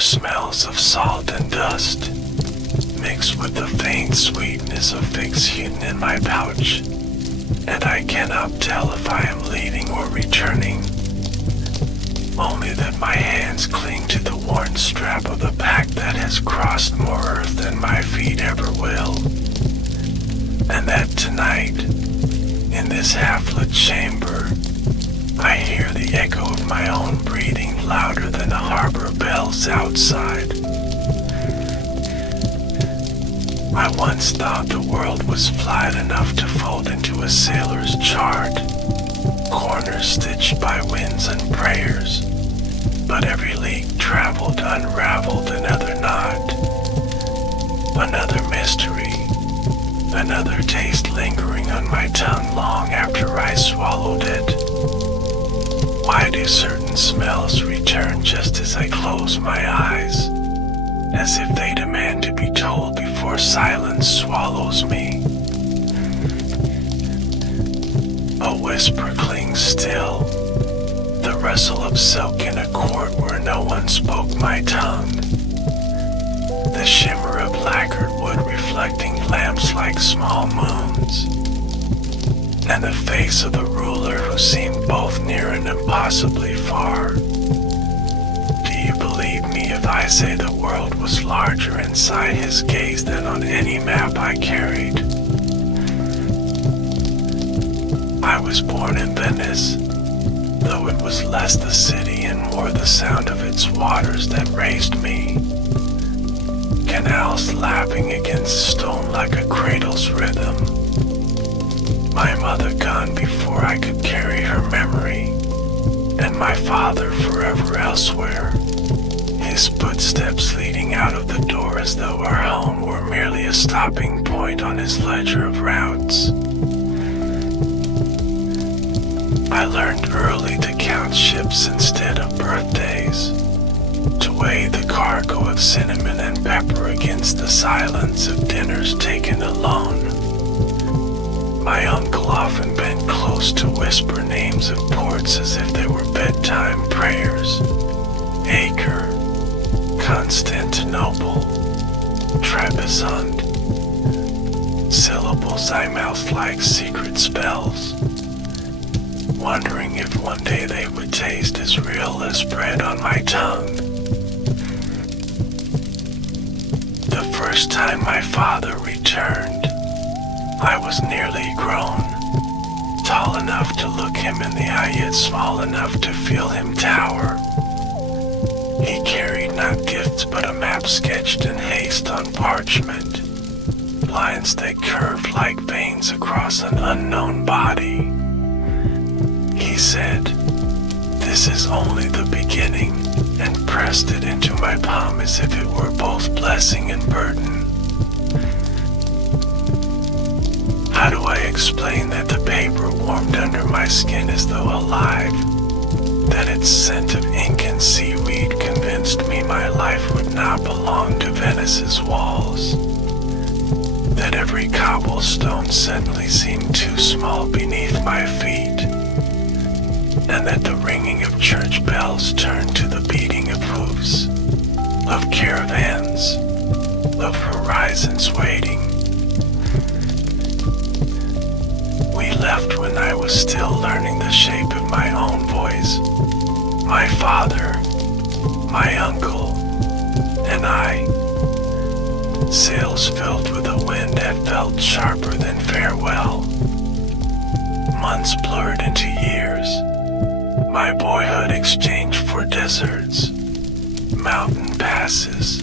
smells of salt and dust, mixed with the faint sweetness of figs hidden in my pouch, and I cannot tell if I am leaving or returning. Only that my hands cling to the worn strap of the pack that has crossed more earth than my feet ever will. And that tonight, in this half-lit chamber, I hear the echo of my own breathing louder than the harbor bells outside. I once thought the world was flat enough to fold into a sailor's chart, corners stitched by winds and prayers, but every league traveled unraveled another knot, another mystery, another taste lingering on my tongue long after I swallowed it. Why do certain smells return just as I close my eyes, as if they demand to be told before silence swallows me? A whisper clings still, the rustle of silk in a court where no one spoke my tongue, the shimmer of lacquered wood reflecting lamps like small moons, and the face of the ruler who seemed both near and impossibly far. Do you believe me if I say the world was larger inside his gaze than on any map I carried? I was born in Venice, though it was less the city and more the sound of its waters that raised me. Canals lapping against stone like a cradle's rhythm. My mother gone before I could carry her memory, and my father forever elsewhere, his footsteps leading out of the door as though our home were merely a stopping point on his ledger of routes. I learned early to count ships instead of birthdays, to weigh the cargo of cinnamon and pepper against the silence of dinners taken alone. My uncle often bent close to whisper names of ports as if they were bedtime prayers. Acre, Constantinople, Trebizond. Syllables I mouthed like secret spells, wondering if one day they would taste as real as bread on my tongue. The first time my father returned, I was nearly grown, tall enough to look him in the eye yet small enough to feel him tower. He carried not gifts but a map sketched in haste on parchment, lines that curved like veins across an unknown body. He said, "This is only the beginning," and pressed it into my palm as if it were both blessing and burden. How do I explain that the paper warmed under my skin as though alive, that its scent of ink and seaweed convinced me my life would not belong to Venice's walls, that every cobblestone suddenly seemed too small beneath my feet, and that the ringing of church bells turned to the beating of hoofs, of caravans, of horizons waiting. We left when I was still learning the shape of my own voice. My father, my uncle, and I. Sails filled with a wind that felt sharper than farewell. Months blurred into years. My boyhood exchanged for deserts, mountain passes,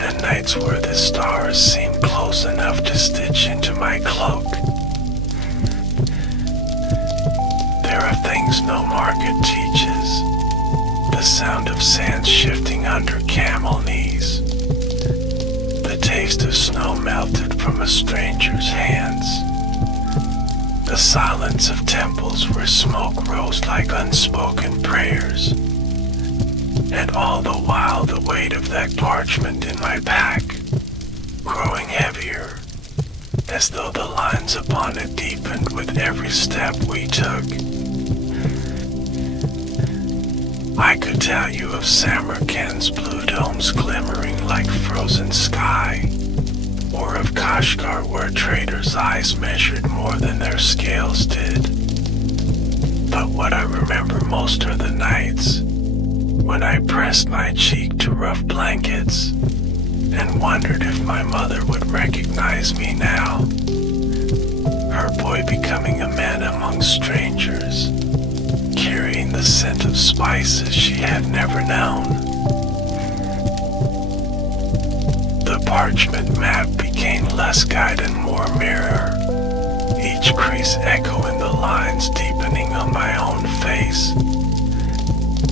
and nights where the stars seemed close enough to stitch into my cloak. There are things no market teaches. The sound of sand shifting under camel knees. The taste of snow melted from a stranger's hands. The silence of temples where smoke rose like unspoken prayers. And all the while the weight of that parchment in my pack, growing heavier, as though the lines upon it deepened with every step we took. I could tell you of Samarkand's blue dome frozen sky, or of Kashgar where traders' eyes measured more than their scales did. But what I remember most are the nights when I pressed my cheek to rough blankets and wondered if my mother would recognize me now. Her boy becoming a man among strangers, carrying the scent of spices she had never known. The parchment map became less guide and more mirror, each crease echoing the lines deepening on my own face.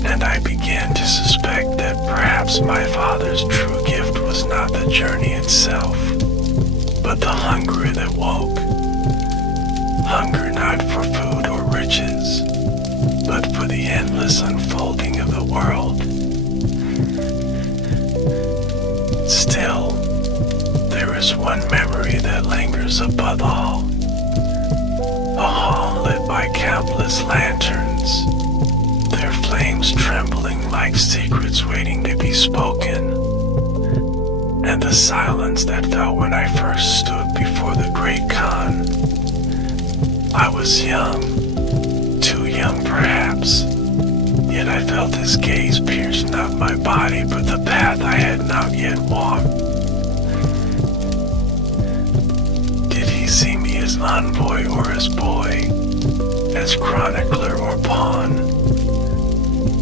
And I began to suspect that perhaps my father's true gift was not the journey itself, but the hunger that woke. Hunger not for food or riches, but for the endless unfolding of the world. Still, there is one memory that lingers above all. A hall lit by countless lanterns, their flames trembling like secrets waiting to be spoken. And the silence that fell when I first stood before the great Khan. I was young, too young perhaps, yet I felt his gaze pierce not my body but the path I had not yet walked. Did he see me as envoy or as boy, as chronicler or pawn,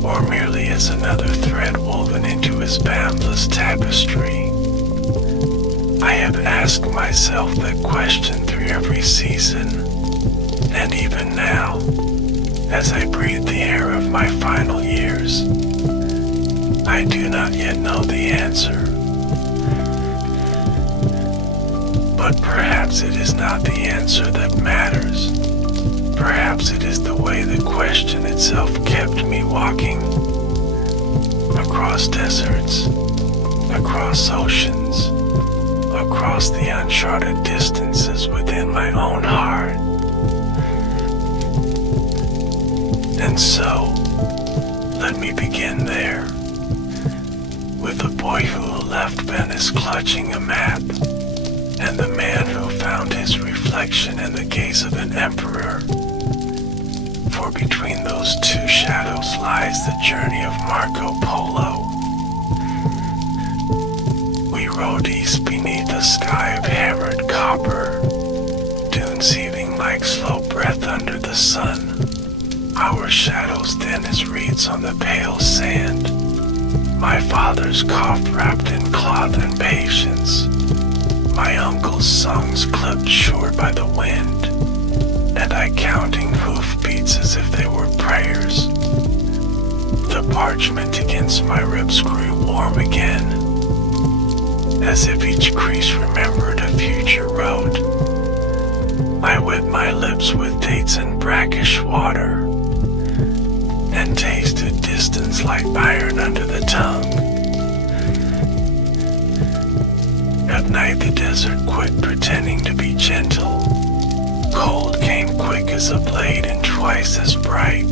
or merely as another thread woven into his boundless tapestry? I have asked myself that question through every season. And even now, as I breathe the air of my final years, I do not yet know the answer. But perhaps it is not the answer that matters. Perhaps it is the way the question itself kept me walking. Across deserts, across oceans, across the uncharted distances within my own heart. And so, let me begin there, with the boy who left Venice clutching a map, and the man who found his reflection in the gaze of an emperor. For between those two shadows lies the journey of Marco Polo. We rode east beneath a sky of hammered copper, dunes heaving like slow breath under the sun. Our shadows thin as reeds on the pale sand. My father's cough wrapped in cloth and patience. My uncle's songs clipped short by the wind, and I counting hoofbeats as if they were prayers. The parchment against my ribs grew warm again, as if each crease remembered a future road. I wet my lips with dates and brackish water, and tasted distance like iron under the tongue. At night the desert quit pretending to be gentle. Cold came quick as a blade and twice as bright.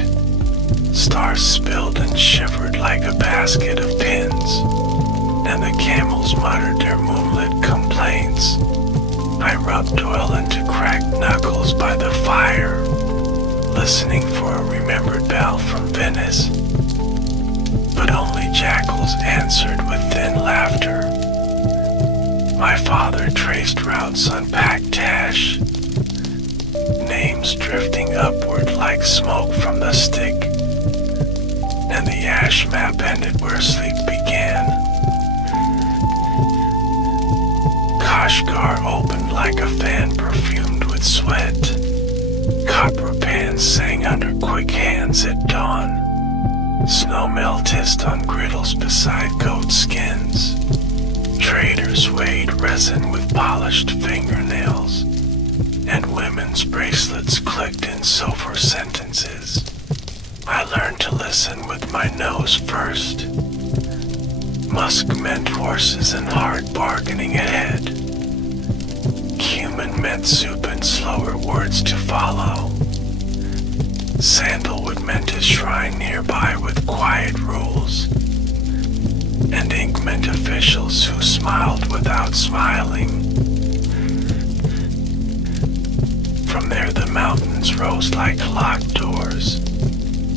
Stars spilled and shivered like a basket of pins, and the camels muttered their moonlit complaints. I rubbed oil into cracked knuckles by the fire, listening for a remembered bell from Venice. But only jackals answered with thin laughter. My father traced routes on packed ash, names drifting upward like smoke from the stick, and the ash map ended where sleep began. Kashgar opened like a fan perfumed with sweat. Copper pans sang under quick hands at dawn. Snow melt hissed on griddles beside goat skins. Traders weighed resin with polished fingernails, and women's bracelets clicked in sulfur sentences. I learned to listen with my nose first. Musk meant horses and hard bargaining ahead. Cumin meant soup and slower words to follow. Sandalwood meant a shrine nearby with quiet rules. And ink meant a fish officials who smiled without smiling. From there the mountains rose like locked doors.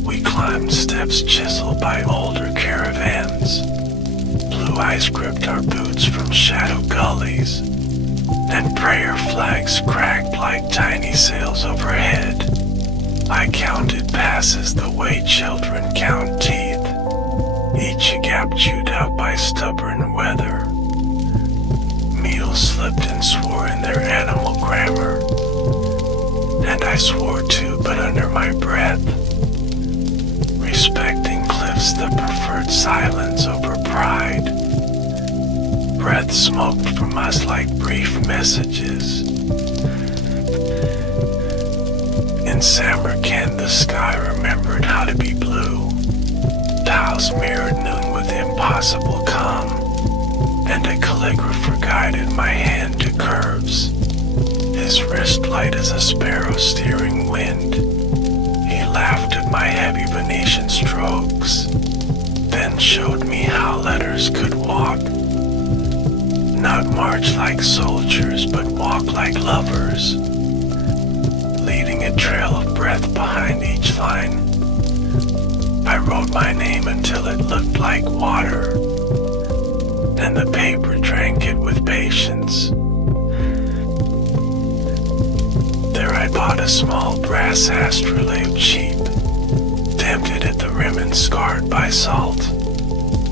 We climbed steps chiseled by older caravans. Blue ice gripped our boots from shadow gullies, and prayer flags cracked like tiny sails overhead. I counted passes the way children count teeth, each a gap chewed out by stubborn weather. Meals slipped and swore in their animal grammar, and I swore too, but under my breath, respecting cliffs that preferred silence over pride. Breath smoked from us like brief messages. In Samarkand, the sky remembered how to be blue. Tiles mirrored noon with impossible calm, and a calligrapher guided my hand to curves. His wrist light as a sparrow steering wind. He laughed at my heavy Venetian strokes, then showed me how letters could walk. Not march like soldiers, but walk like lovers, leaving a trail of breath behind each line. I wrote my name until it looked like water, and the paper drank it with patience. There I bought a small brass astrolabe cheap, tempted at the rim and scarred by salt.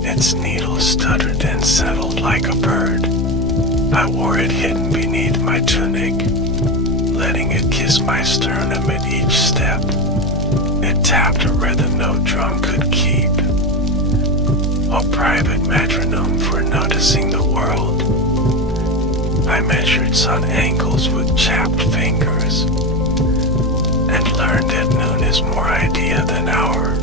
Its needle stuttered and settled like a bird. I wore it hidden beneath my tunic, letting it kiss my sternum at each step. It tapped a rhythm no drum could keep, a private metronome for noticing the world. I measured sun angles with chapped fingers, and learned that noon is more idea than hour,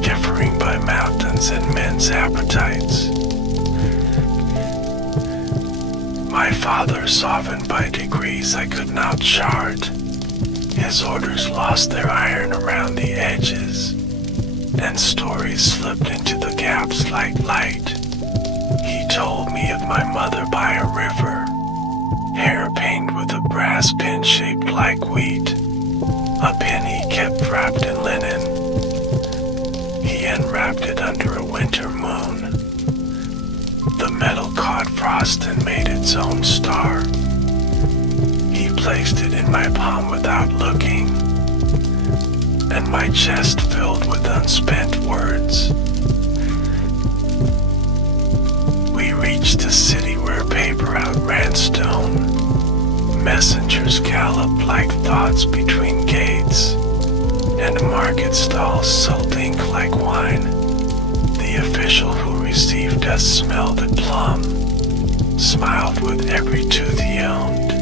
differing by mountains and men's appetites. My father softened by degrees I could not chart. His orders lost their iron around the edges, and stories slipped into the gaps like light. He told me of my mother by a river, hair painted with a brass pin shaped like wheat, a pin he kept wrapped in linen. He unwrapped it under a winter moon. The metal caught frost and made its own star. He placed it in my palm without looking, and my chest filled with unspent words. We reached a city where paper outran stone. Messengers galloped like thoughts between gates, and market stalls sold ink like wine. The official who received us smelled at plum, smiled with every tooth he owned,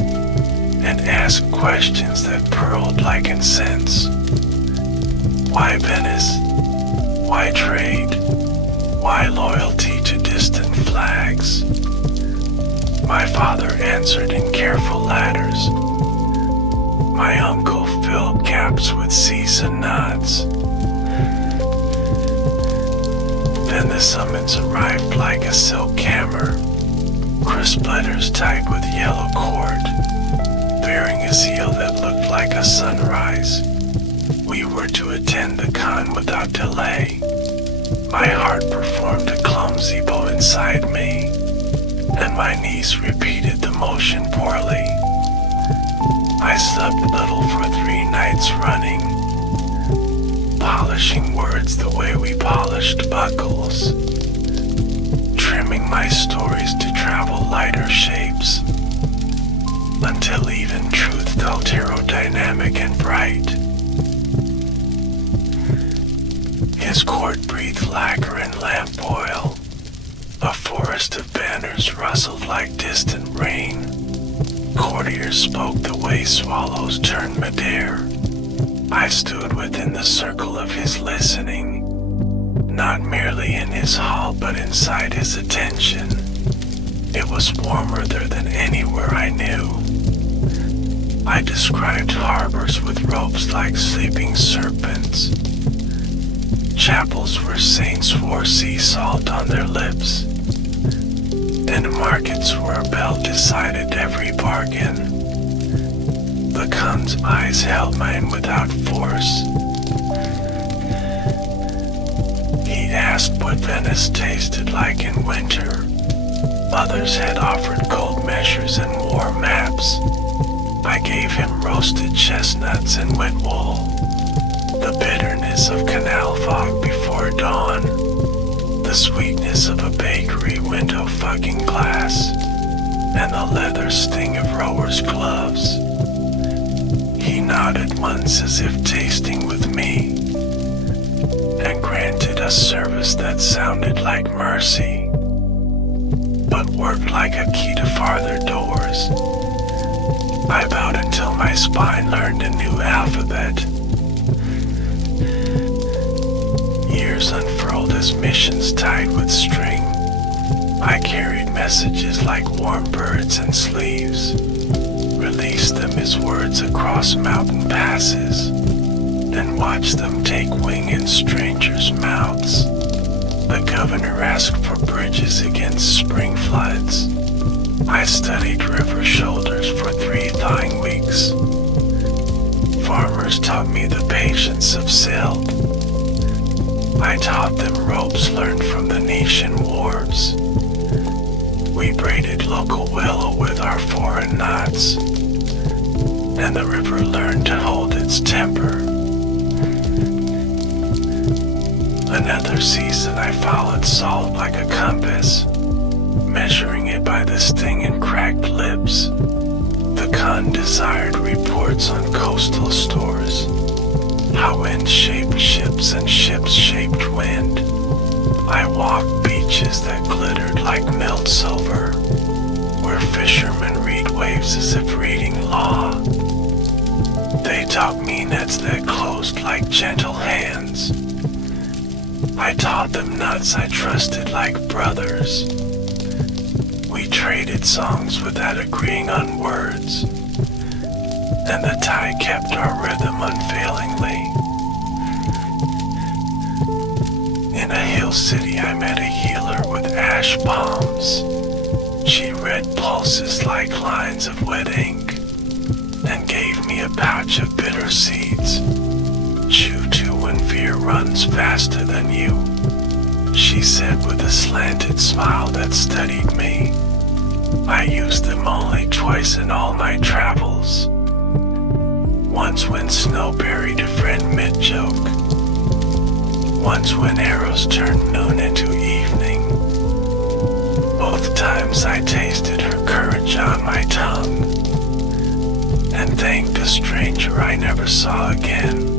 and asked questions that purled like incense. Why Venice? Why trade? Why loyalty to distant flags? My father answered in careful ladders. My uncle filled gaps with seasoned nods. Then the summons arrived like a silk hammer, crisp letters tied with yellow cord, bearing a seal that looked like a sunrise. We were to attend the con without delay. My heart performed a clumsy bow inside me, and my knees repeated the motion poorly. I slept little for 3 nights running, polishing words the way we polished buckles, trimming my stories to travel lighter shapes, until even truth felt aerodynamic and bright. His court breathed lacquer and lamp oil. A forest of banners rustled like distant rain. Courtiers spoke the way swallows turn mid-air. I stood within the circle of his listening, not merely in his hall but inside his attention. It was warmer there than anywhere I knew. I described harbors with ropes like sleeping serpents, chapels where saints wore sea salt on their lips, and markets where a bell decided every bargain. The Khan's eyes held mine without force. He asked what Venice tasted like in winter. Others had offered cold measures and war maps. I gave him roasted chestnuts and wet wool, the bitterness of canal fog before dawn, the sweetness of a bakery window fucking glass, and the leather sting of rower's gloves. He nodded once as if tasting with me, and granted a service that sounded like mercy, but worked like a key to farther doors. I bowed until my spine learned a new alphabet. Years unfurled as missions tied with string. I carried messages like warm birds in sleeves, released them as words across mountain passes, and watched them take wing in strangers' mouths. The governor asked for bridges against spring floods. I studied river shoulders for 3 thawing weeks. Farmers taught me the patience of silt. I taught them ropes learned from the Nation wharves. We braided local willow with our foreign knots, and the river learned to hold its temper. Another season I followed salt like a compass, measuring it by the sting in cracked lips. The Khan desired reports on coastal stores, how wind shaped ships and ships shaped wind. I walked beaches that glittered like milled silver, where fishermen read waves as if reading law. They taught me nets that closed like gentle hands. I taught them nuts I trusted like brothers. We traded songs without agreeing on words, and the tide kept our rhythm unfailingly. In a hill city I met a healer with ash palms. She read pulses like lines of wet ink, and gave me a pouch of bitter seeds. Chew to when fear runs faster than you, she said with a slanted smile that studied me. I used them only twice in all my travels. Once when snow buried a friend mid-joke. Once when arrows turned noon into evening. Both times I tasted her courage on my tongue, and thanked a stranger I never saw again.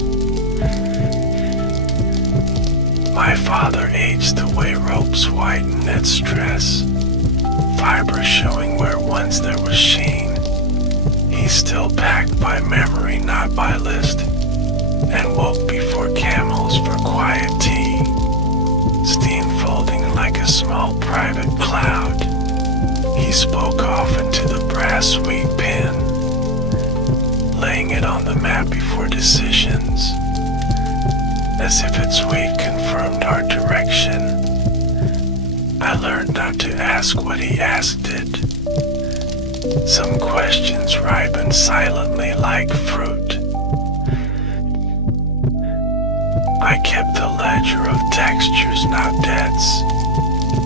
My father aged the way ropes whiten at stress, fiber showing where once there was sheen. He's still packed by memory, not by list, and woke before camels for quiet tea, steam folding like a small private cloud. He spoke off into the brass wheat pin, laying it on the map before decisions, as if its weight confirmed our direction. I learned not to ask what he asked it. Some questions ripen silently like fruit. I kept the ledger of textures, not debts.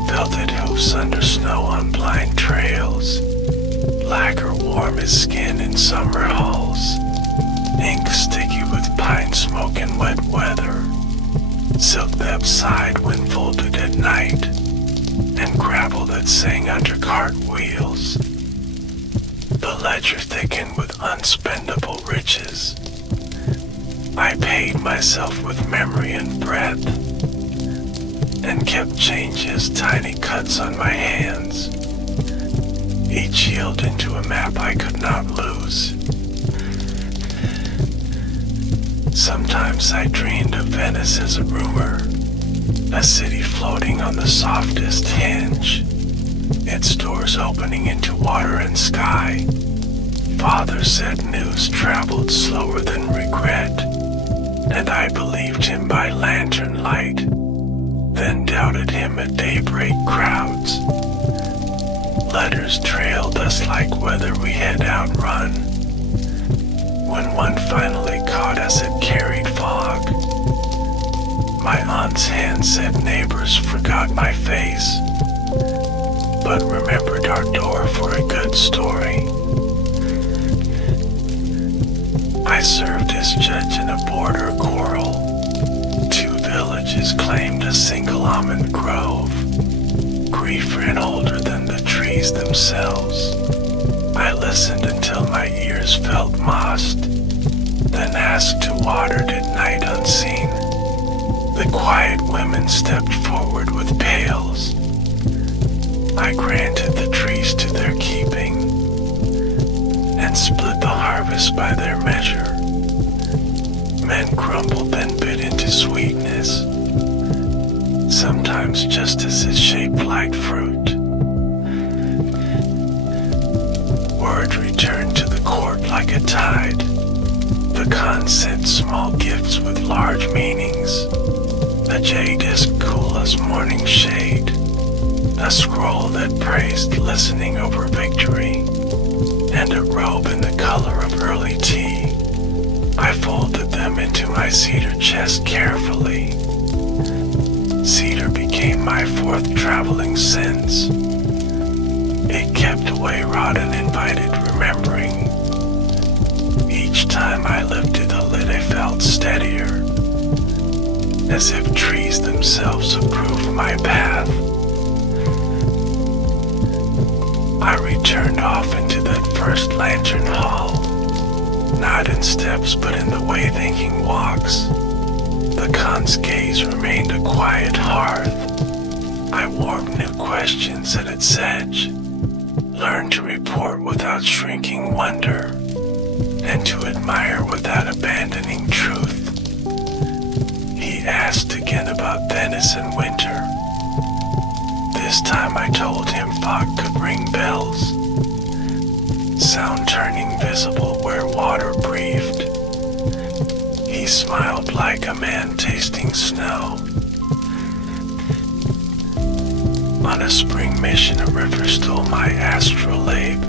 Belted hoofs under snow on blind trails. Lacquer warm as skin in summer halls. Ink sticky with pine smoke in wet weather. Silk that sighed when folded at night, and gravel that sang under cartwheels. The ledger thickened with unspendable riches. I paid myself with memory and breath, and kept change as tiny cuts on my hands, each healed into a map I could not lose. Sometimes I dreamed of Venice as a rumor, a city floating on the softest hinge, its doors opening into water and sky. Father said news traveled slower than regret, and I believed him by lantern light, then doubted him at daybreak crowds. Letters trailed us like whether we had outrun. When one finally caught us, it carried fog. My aunt's hand said neighbors forgot my face, but remembered our door for a good story. I served as judge in a border quarrel. Two villages claimed a single almond grove. Grief ran older than the trees themselves. I listened until my ears felt mossed, then asked to watered at night unseen. The quiet women stepped forward with pails. I granted the trees to their keeping, and split the harvest by their measure. Men grumbled, then bit into sweetness, sometimes just as it shaped like fruit. Word returned to the court like a tide. The Khan sent small gifts with large meanings. A jade as cool as morning shade, a scroll that praised listening over victory, and a robe in the color of early tea. I folded them into my cedar chest carefully. Cedar became my fourth traveling sense. It kept away rot and invited remembering. Each time I lifted the lid, I felt steadier, as if trees themselves approved my path. I returned off into that first lantern hall, not in steps but in the way thinking walks. The Khan's gaze remained a quiet hearth. I warmed new questions at its edge, learned to report without shrinking wonder, and to admire without abandoning truth. He asked again about Venice and winter. This time I told him fog could ring bells, sound turning visible where water breathed. He smiled like a man tasting snow. On a spring mission, a river stole my astrolabe.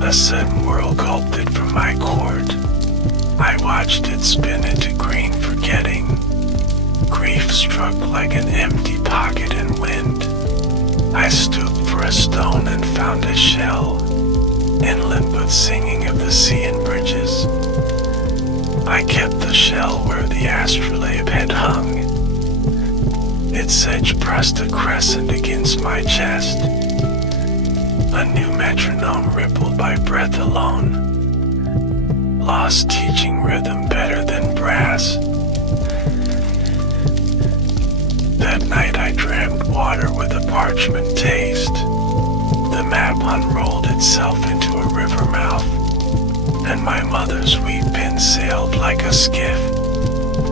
A sudden whirl gulped it from my court. I watched it spin into green forgetting. Grief struck like an empty pocket in wind. I stooped for a stone and found a shell, inland but singing of the sea and bridges. I kept the shell where the astrolabe had hung. Its edge pressed a crescent against my chest. A new metronome rippled by breath alone, lost teaching rhythm better than brass. That night I dreamed water with a parchment taste. The map unrolled itself into a river mouth, and my mother's wheat pen sailed like a skiff.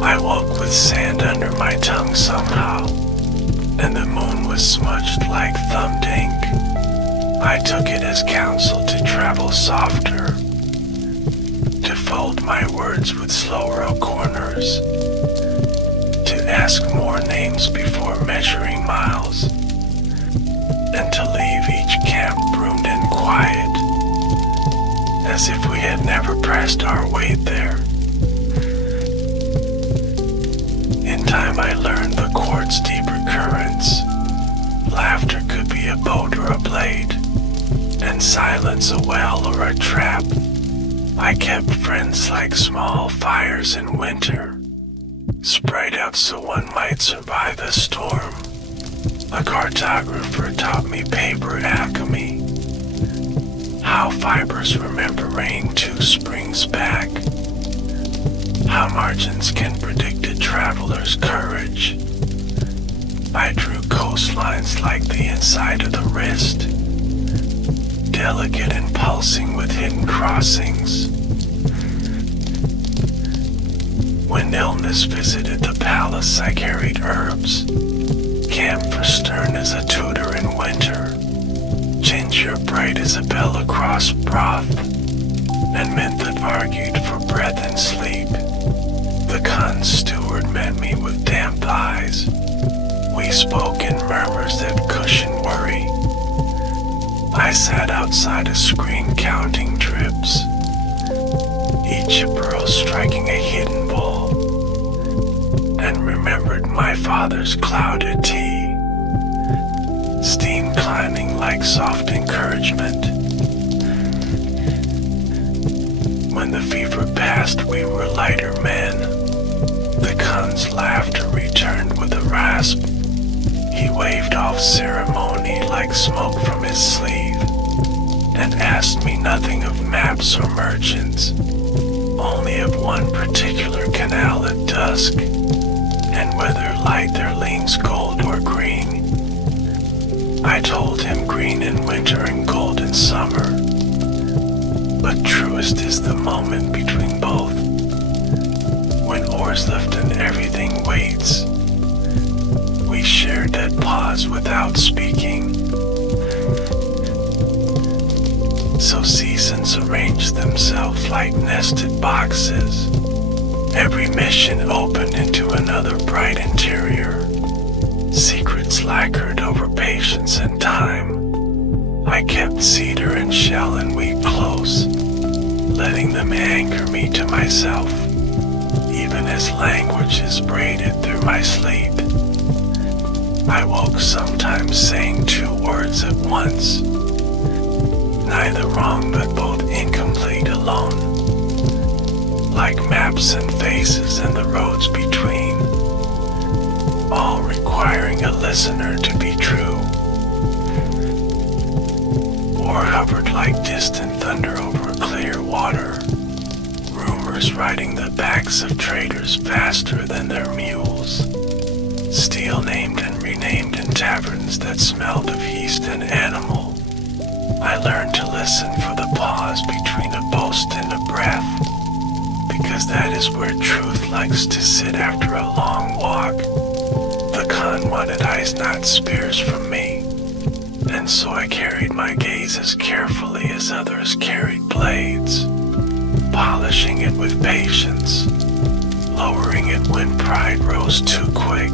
I woke with sand under my tongue somehow, and the moon was smudged like thumbed ink. I took it as counsel to travel softer, to fold my words with slower corners, to ask more names before measuring miles, and to leave each camp broomed and quiet, as if we had never pressed our weight there. In time I learned the court's deeper currents. Laughter could be a boat or a blade, and silence a well or a trap. I kept friends like small fires in winter, sprayed out so one might survive a storm. A cartographer taught me paper alchemy, how fibers remember rain 2 springs back, how margins can predict a traveler's courage. I drew coastlines like the inside of the wrist, delicate and pulsing with hidden crossings. When illness visited the palace, I carried herbs, camphor stern as a tutor in winter, ginger bright as a bell across broth, and mint that argued for breath and sleep. The Khan's steward met me with damp eyes. We spoke in murmurs that cushion worry. I outside a screen counting drips, each burrow striking a hidden ball, and remembered my father's clouded tea, steam climbing like soft encouragement. When the fever passed, we were lighter men. The Khan's laughter returned with a rasp. He waved off ceremony like smoke from his sleeve, and asked me nothing of maps or merchants, only of one particular canal at dusk, and whether light there leans gold or green. I told him green in winter and gold in summer, but truest is the moment between both, when oars lift and everything waits. We shared that pause without speaking. So seasons arranged themselves like nested boxes, every mission opened into another bright interior. Secrets lacquered over patience and time. I kept cedar and shell and wheat close, letting them anchor me to myself, even as language is braided through my sleep. I woke sometimes saying 2 words at once, neither wrong but both incomplete alone, like maps and faces and the roads between, all requiring a listener to be true, or hovered like distant thunder over clear water, rumors riding the backs of traders faster than their mules, steel named and renamed in taverns that smelled of yeast and animal. I learned to listen for the pause between a boast and a breath, because that is where truth likes to sit after a long walk. The Khan wanted eyes, not spears, from me, and so I carried my gaze as carefully as others carried blades, polishing it with patience, lowering it when pride rose too quick,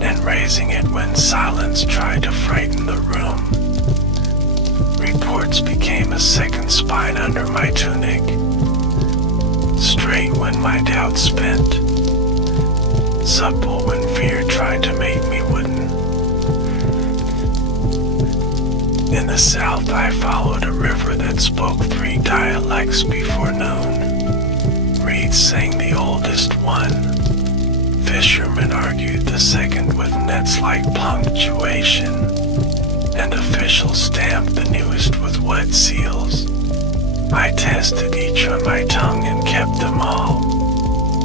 and raising it when silence tried to frighten the room. Reports became a second spine under my tunic, straight when my doubts spent, supple when fear tried to make me wooden. In the south I followed a river that spoke 3 dialects before noon. Reeds sang the oldest one, fishermen argued the second with nets like punctuation, and officials stamped the newest with wet seals. I tested each on my tongue and kept them all.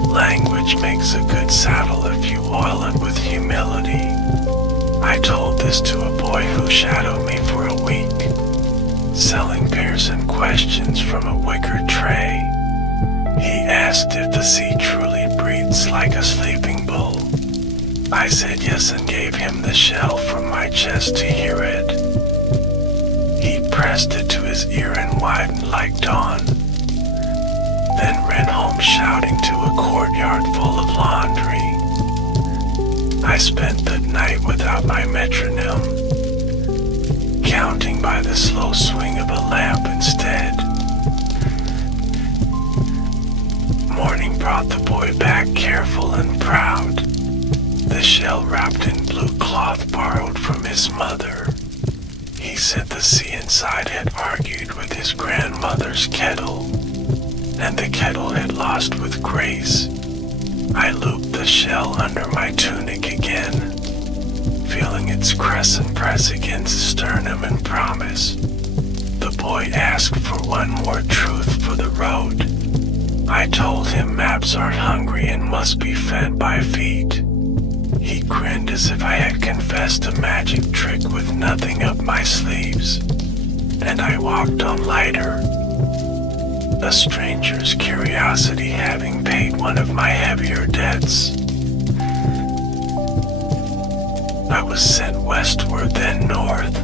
Language makes a good saddle if you oil it with humility. I told this to a boy who shadowed me for a week, selling pears and questions from a wicker tray. He asked if the sea truly breathes like a sleeping bull. I said yes and gave him the shell from my chest to hear it. He pressed it to his ear and widened like dawn, then ran home shouting to a courtyard full of laundry. I spent the night without my metronome, counting by the slow swing of a lamp instead. Morning brought the boy back careful and proud, the shell wrapped in blue cloth borrowed from his mother. He said the sea inside had argued with his grandmother's kettle, and the kettle had lost with grace. I looped the shell under my tunic again, feeling its crescent press against sternum and promise. The boy asked for one more truth for the road. I told him maps aren't hungry and must be fed by feet. He grinned as if I had confessed a magic trick with nothing up my sleeves, and I walked on lighter, a stranger's curiosity having paid one of my heavier debts. I was sent westward, then north,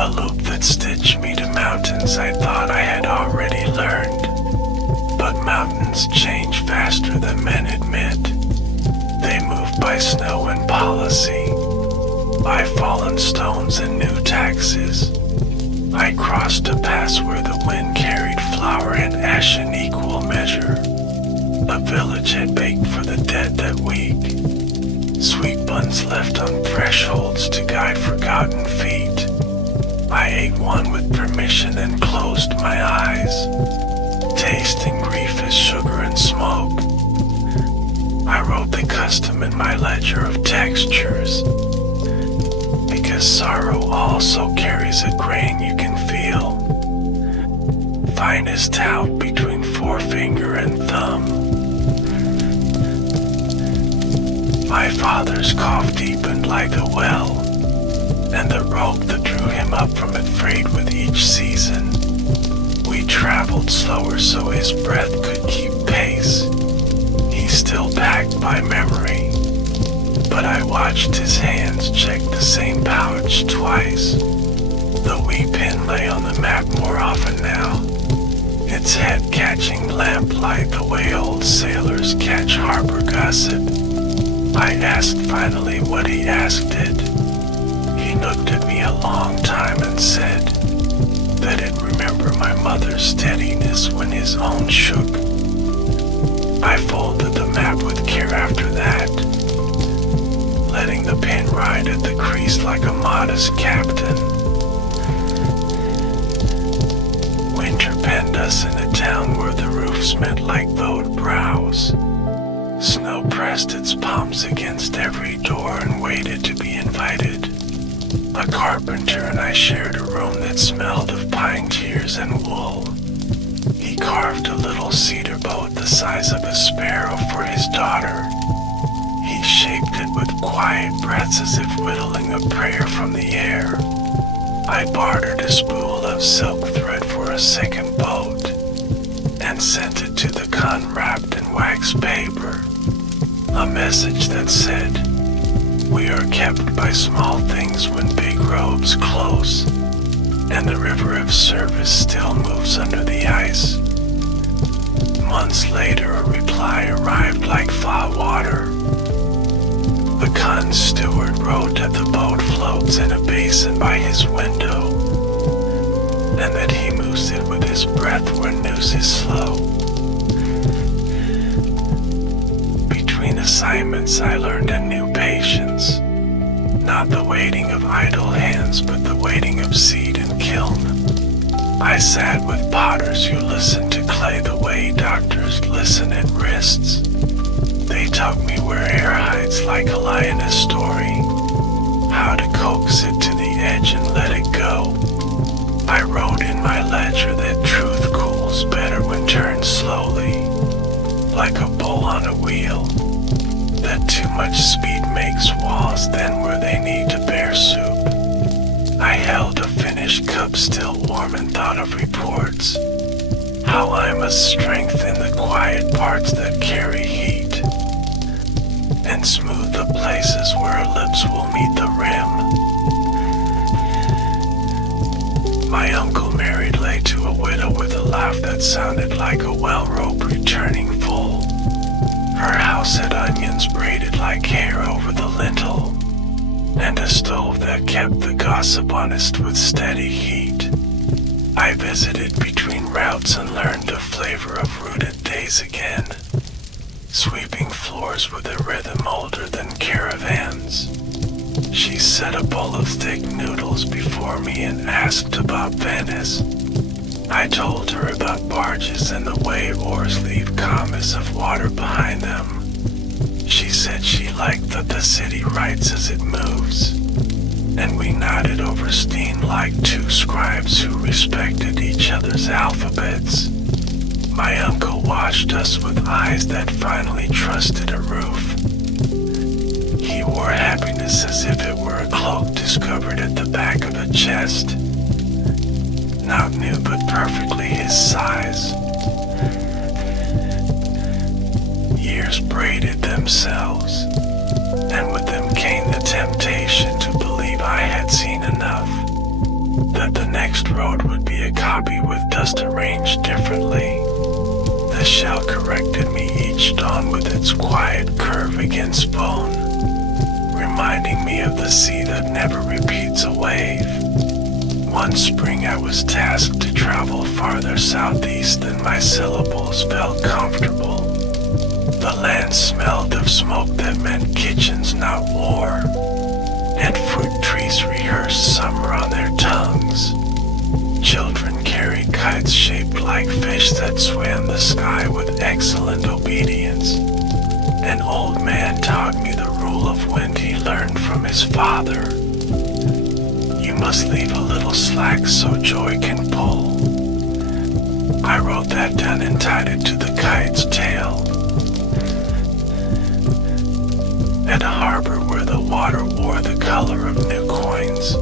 a loop that stitched me to mountains I thought I had already learned. But mountains change faster than men admit. They move by snow and policy, by fallen stones and new taxes. I crossed left on thresholds to guide forgotten feet. I ate one with permission and closed my eyes, tasting grief as sugar and smoke. I wrote the custom in my ledger of textures, because sorrow also carries a grain you can feel, finest out between forefinger and thumb. My father's cough deepened like a well, and the rope that drew him up from it frayed with each season. We traveled slower so his breath could keep pace. He's still packed by memory, but I watched his hands check the same pouch twice. The wee pin lay on the map more often now, its head catching lamplight the way old sailors catch harbor gossip. I asked finally what he asked it. He looked at me a long time and said that it remember my mother's steadiness when his own shook. I folded the map with care after that, letting the pen ride at the crease like a modest captain. Winter penned us in a town where the roofs met like bowed brows. Snow pressed its palms against every door and waited to be invited. A carpenter and I shared a room that smelled of pine tears and wool. He carved a little cedar boat the size of a sparrow for his daughter. He shaped it with quiet breaths as if whittling a prayer from the air. I bartered a spool of silk thread for a second boat and sent it to the con wrapped in wax paper. A message that said, "We are kept by small things when big robes close, and the river of service still moves under the ice." Months later, a reply arrived like thaw water. The con steward wrote that the boat floats in a basin by his window, and that he moves it with his breath when news is slow. Between assignments, I learned a new patience, not the waiting of idle hands, but the waiting of seed and kiln. I sat with potters who listened to clay the way doctors listen at wrists. They taught me where air hides like a lioness story, how to coax it to the edge and let it go. I wrote in my ledger that truth cools better when turned slowly, like a bull on a wheel, that too much speed makes walls then where they need to bear soup. I held a finished cup still warm and thought of reports, how I must strengthen the quiet parts that carry heat, and smooth the places where our lips will meet the rim. My uncle married lay to a widow with a laugh that sounded like a well rope returning full. Her house had onions braided like hair over the lintel, and a stove that kept the gossip honest with steady heat. I visited between routes and learned the flavor of rooted days again, sweeping floors with a rhythm older than caravans. She set a bowl of thick noodles before me and asked about Venice. I told her about barges and the way oars leave commas of water behind them. She said she liked that the city writes as it moves, and we nodded over steam like two scribes who respected each other's alphabets. My uncle watched us with eyes that finally trusted a roof. He wore happiness as if it were a cloak discovered at the back of a chest, not new but perfectly his size. Years braided themselves, and with them came the temptation to believe I had seen enough, that the next road would be a copy with dust arranged differently. The shell corrected me each dawn with its quiet curve against bone, reminding me of the sea that never repeats a wave. One spring I was tasked to travel farther southeast than my syllables felt comfortable. The land smelled of smoke that meant kitchens, not war, and fruit trees rehearsed summer on their tongues. Children carried kites shaped like fish that swam the sky with excellent obedience. An old man taught me the rule of wind he learned from his father. You must leave a little slack so joy can pull. I wrote that down and tied it to the kite's tail. At a harbor where the water wore the color of new coins,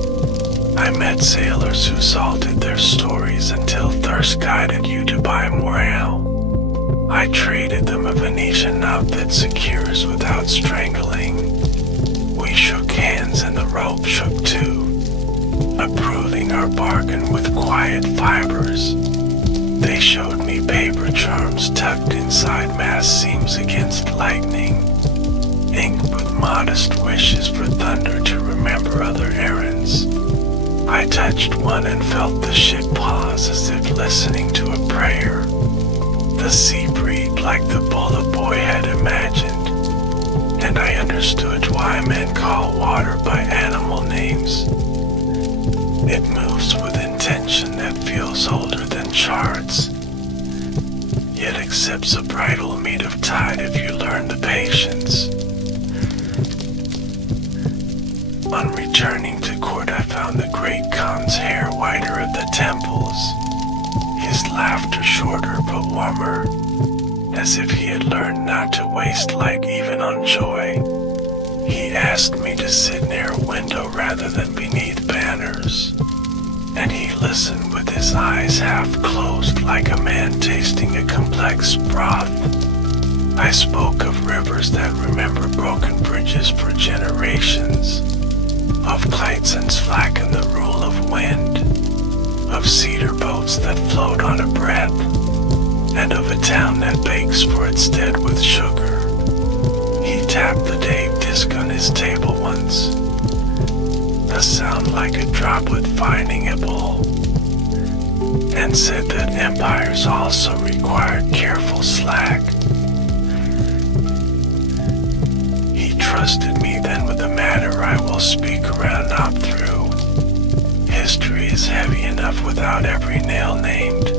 I met sailors who salted their stories until thirst guided you to buy more ale. I traded them a Venetian knot that secures without strangling. We shook hands and the rope shook too, approving our bargain with quiet fibers. They showed me paper charms tucked inside mass seams against lightning, inked with modest wishes for thunder to remember other errands. I touched one and felt the ship pause as if listening to a prayer. The sea breathed like the bullet boy had imagined, and I understood why men call water by animal names. It moves with intention that feels older than charts, yet accepts a bridal meet of tide if you learn the patience. On returning to court, I found the great Khan's hair whiter at the temples, his laughter shorter but warmer, as if he had learned not to waste light even on joy. He asked me to sit near a window rather than beneath banners, and he listened with his eyes half closed like a man tasting a complex broth. I spoke of rivers that remember broken bridges for generations, of kites and slack in the rule of wind, of cedar boats that float on a breath, and of a town that bakes for its dead with sugar. He tapped the Dave disc on his table once, a sound like a droplet finding a bowl, and said that empires also required careful slack. He trusted me then with a matter I will speak around not through. History is heavy enough without every nail named.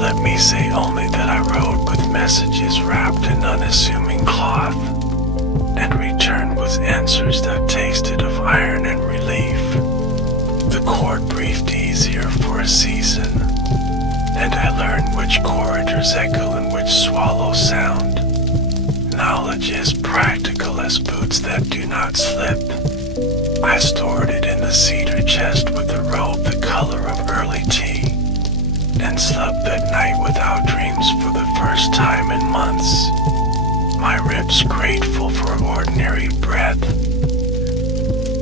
Let me say only that I rode with messages wrapped in unassuming cloth, and returned with answers that tasted of iron and relief. The court breathed easier for a season, and I learned which corridors echo and which swallows sound. Knowledge is practical as boots that do not slip. I stored it in the cedar chest with a robe the color of early tea, and slept that night without dreams for the first time in months, my ribs grateful for ordinary breath.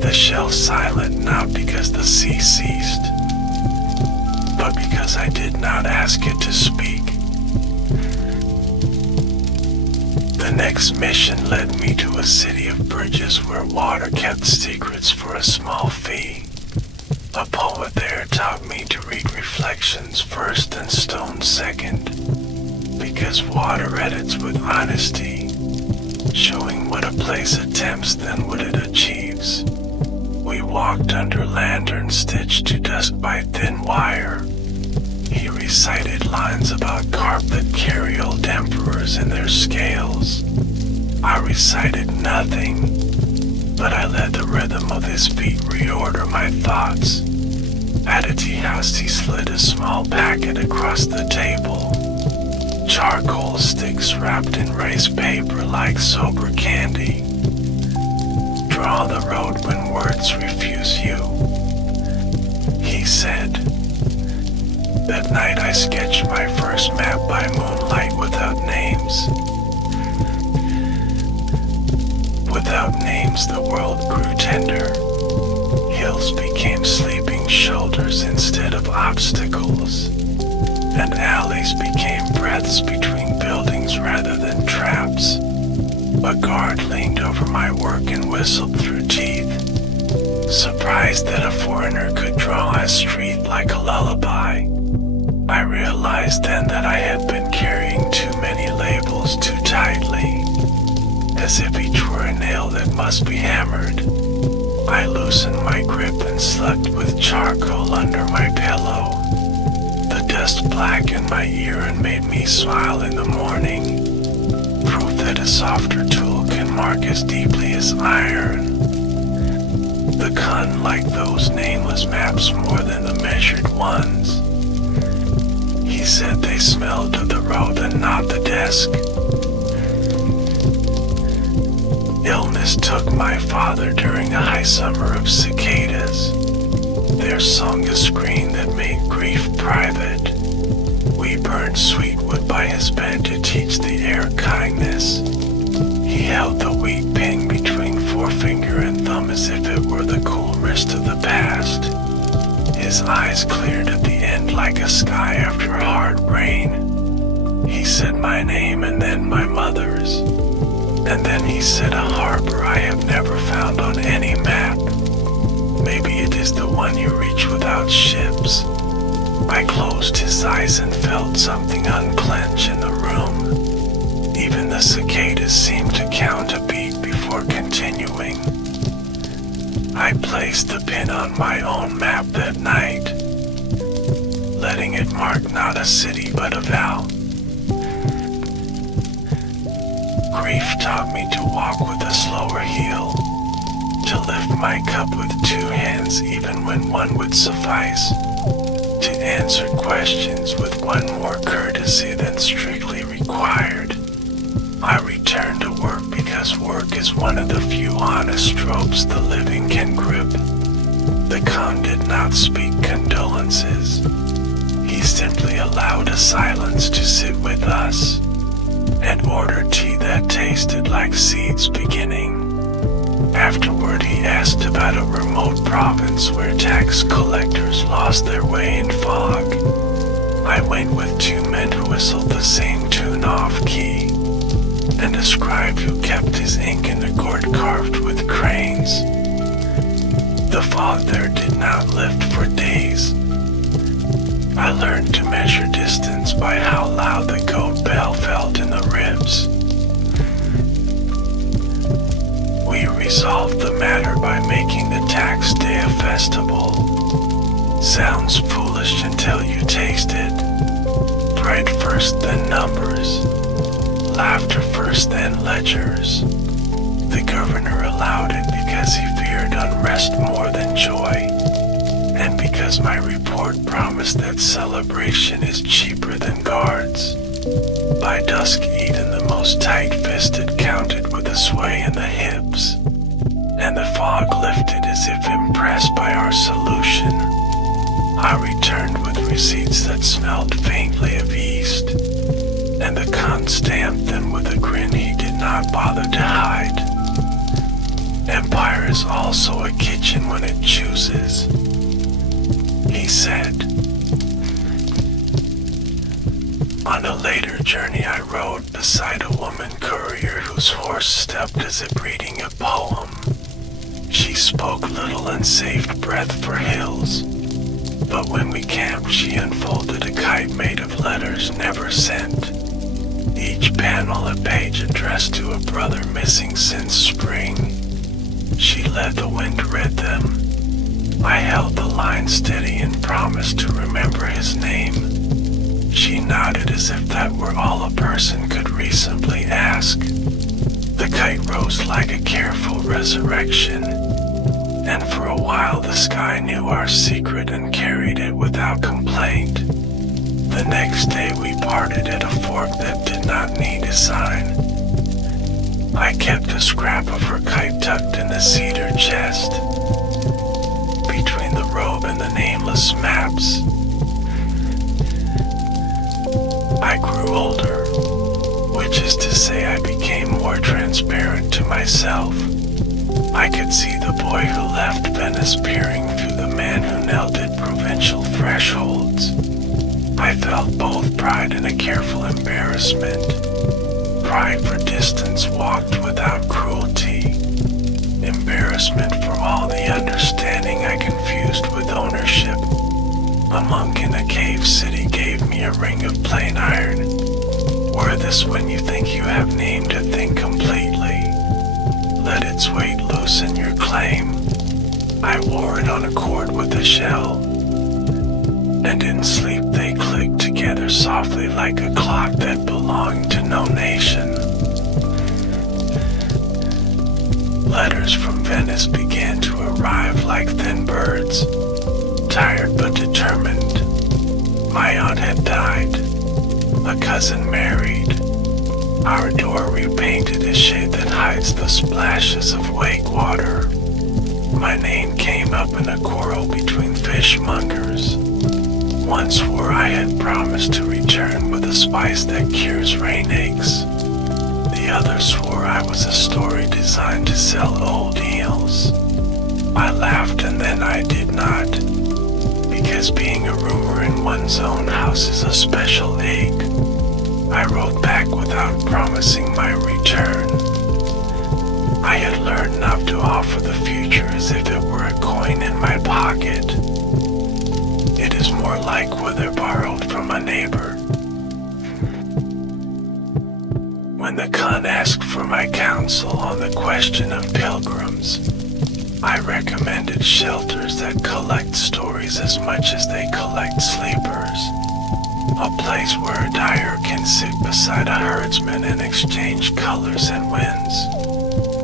The shell silent not because the sea ceased, but because I did not ask it to speak. The next mission led me to a city of bridges where water kept secrets for a small fee. A poet there taught me to read reflections first and stone second, because water edits with honesty, showing what a place attempts than what it achieves. We walked under lanterns stitched to dusk by thin wire. He recited lines about carp that carry old emperors in their scales. I recited nothing, but I let the rhythm of his feet reorder my thoughts. At a tea house he slid a small packet across the table. Charcoal sticks wrapped in rice paper like sober candy. Draw the road when words refuse you, he said. That night I sketched my first map by moonlight without names. Without names the world grew tender. Hills became sleeping shoulders instead of obstacles, and alleys became breaths between buildings rather than traps. A guard leaned over my work and whistled through teeth, surprised that a foreigner could draw a street like a lullaby. I realized then that I had been carrying too many labels too tightly. must be hammered. I loosened my grip and slept with charcoal under my pillow. The dust blackened my ear and made me smile in the morning. Proof that a softer tool can mark as deeply as iron. The con like those nameless maps more than the measured ones. He said they smelled of the road and not the desk. Illness took my father during a high summer of cicadas. Their song a screen that made grief private. We burned sweet wood by his bed to teach the air kindness. He held the weak pin between forefinger and thumb as if it were the cool wrist of the past. His eyes cleared at the end like a sky after hard rain. He said my name and then my mother's. And then he said a harbor I have never found on any map. Maybe it is the one you reach without ships. I closed his eyes and felt something unclench in the room. Even the cicadas seemed to count a beat before continuing. I placed the pin on my own map that night, letting it mark not a city but a valley. Grief taught me to walk with a slower heel, to lift my cup with two hands even when one would suffice, to answer questions with one more courtesy than strictly required. I returned to work because work is one of the few honest ropes the living can grip. The con did not speak condolences. He simply allowed a silence to sit with us, and ordered tea that tasted like seeds beginning. Afterward, he asked about a remote province where tax collectors lost their way in fog. I went with two men who whistled the same tune off key, and a scribe who kept his ink in a gourd carved with cranes. The fog there did not lift for days. I learned to measure distance by how loud the goat bell felt in the ribs. We resolved the matter by making the tax day a festival. Sounds foolish until you taste it. Bread first, then numbers. Laughter first, then ledgers. The governor allowed it because he feared unrest more than joy, and because my report promised that celebration is cheaper than guards. By dusk even the most tight-fisted counted with a sway in the hips, and the fog lifted as if impressed by our solution. I returned with receipts that smelled faintly of yeast, and the con stamped them with a grin he did not bother to hide. Empire is also a kitchen when it chooses, he said. On a later journey I rode beside a woman courier whose horse stepped as if reading a poem. She spoke little and saved breath for hills, but when we camped she unfolded a kite made of letters never sent, each panel a page addressed to a brother missing since spring. She let the wind read them. I held the line steady and promised to remember his name. She nodded as if that were all a person could reasonably ask. The kite rose like a careful resurrection, and for a while the sky knew our secret and carried it without complaint. The next day we parted at a fork that did not need a sign. I kept a scrap of her kite tucked in the cedar chest, between the robe and the nameless maps. I grew older, which is to say I became more transparent to myself. I could see the boy who left Venice peering through the man who knelt at provincial thresholds. I felt both pride and a careful embarrassment. Pride for distance walked without cruelty. Embarrassment for all the understanding I confused with ownership. A monk in a cave city gave me a ring of plain iron. Wear this when you think you have named a thing completely. let its weight loosen your claim. I wore it on a cord with a shell, and in sleep they clicked together softly like a clock that belonged to no nation. Letters from Venice began to arrive like thin birds, tired but determined. My aunt had died, a cousin married, our door repainted a shade that hides the splashes of wake water. My name came up in a quarrel between fishmongers. One swore I had promised to return with a spice that cures rain aches. The other swore I was a story designed to sell old eels. I laughed and then I did not, because being a rumor in one's own house is a special ache. I wrote back without promising my return. I had learned not to offer the future as if it were a coin in my pocket. It is more like whether borrowed from a neighbor. When the Khan asked for my counsel on the question of pilgrims, I recommended shelters that collect stories as much as they collect sleepers. A place where a dyer can sit beside a herdsman and exchange colors and winds.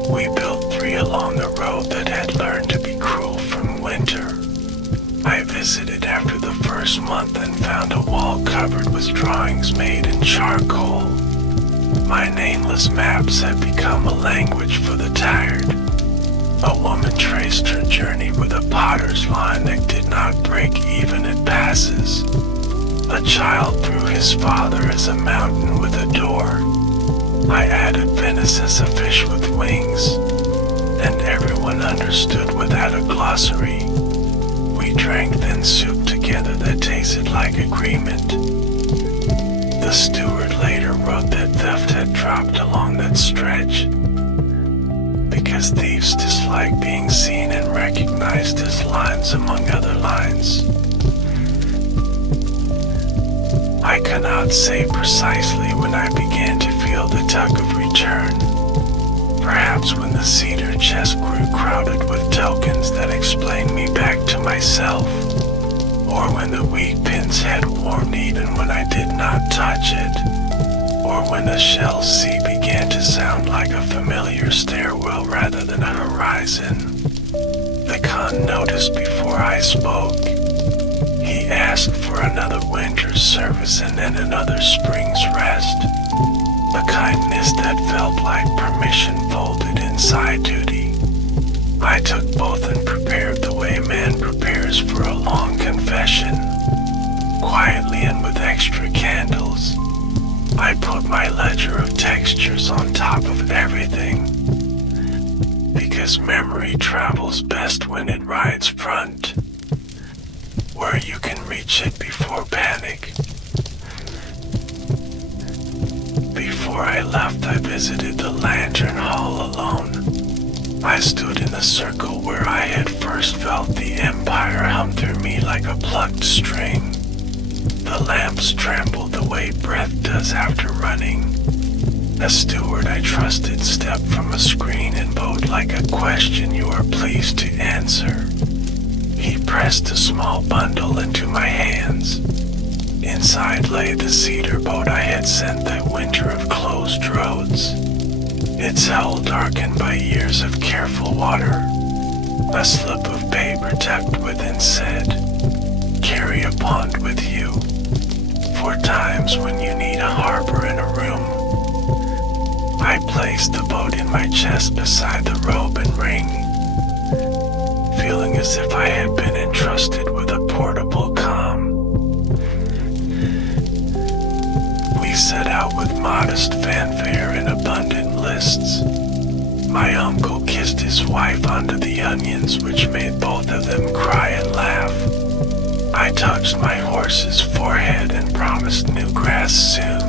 We built 3 along a road that had learned to be cruel from winter. I visited after the first month and found a wall covered with drawings made in charcoal. My nameless maps had become a language for the tired. A woman traced her journey with a potter's line that did not break even at passes. A child threw his father as a mountain with a door. I added Venice as a fish with wings, and everyone understood without a glossary. We drank thin soup together that tasted like agreement. The steward later wrote that theft had dropped along that stretch, because thieves dislike being seen and recognized as lines among other lines. I cannot say precisely when I began to feel the tug of return. Perhaps when the cedar chest grew crowded with tokens that explained me back to myself, or when the wheat pins had warmed even when I did not touch it, or when the shell sea began to sound like a familiar stairwell rather than a horizon. The Khan noticed before I spoke. He asked for another winter's service and then another spring's rest. A kindness that felt like permission folded inside duty. I took both and prepared the way a man prepares for a long confession. Quietly and with extra candles, I put my ledger of textures on top of everything. Because memory travels best when it rides front, where you can reach it before panic. Before I left, I visited the lantern hall alone. I stood in the circle where I had first felt the empire hum through me like a plucked string. The lamps trembled the way breath does after running. A steward I trusted stepped from a screen and bowed like a question you are pleased to answer. He pressed a small bundle into my hands. Inside lay the cedar boat I had sent that winter of closed roads, its hull darkened by years of careful water. A slip of paper tucked within said, "Carry a pond with you, for times when you need a harbor and a room." I placed the boat in my chest beside the robe and ring, feeling as if I had been entrusted with a portable calm. We set out with modest fanfare and abundant lists. My uncle kissed his wife under the onions, which made both of them cry and laugh. I touched my horse's forehead and promised new grass soon.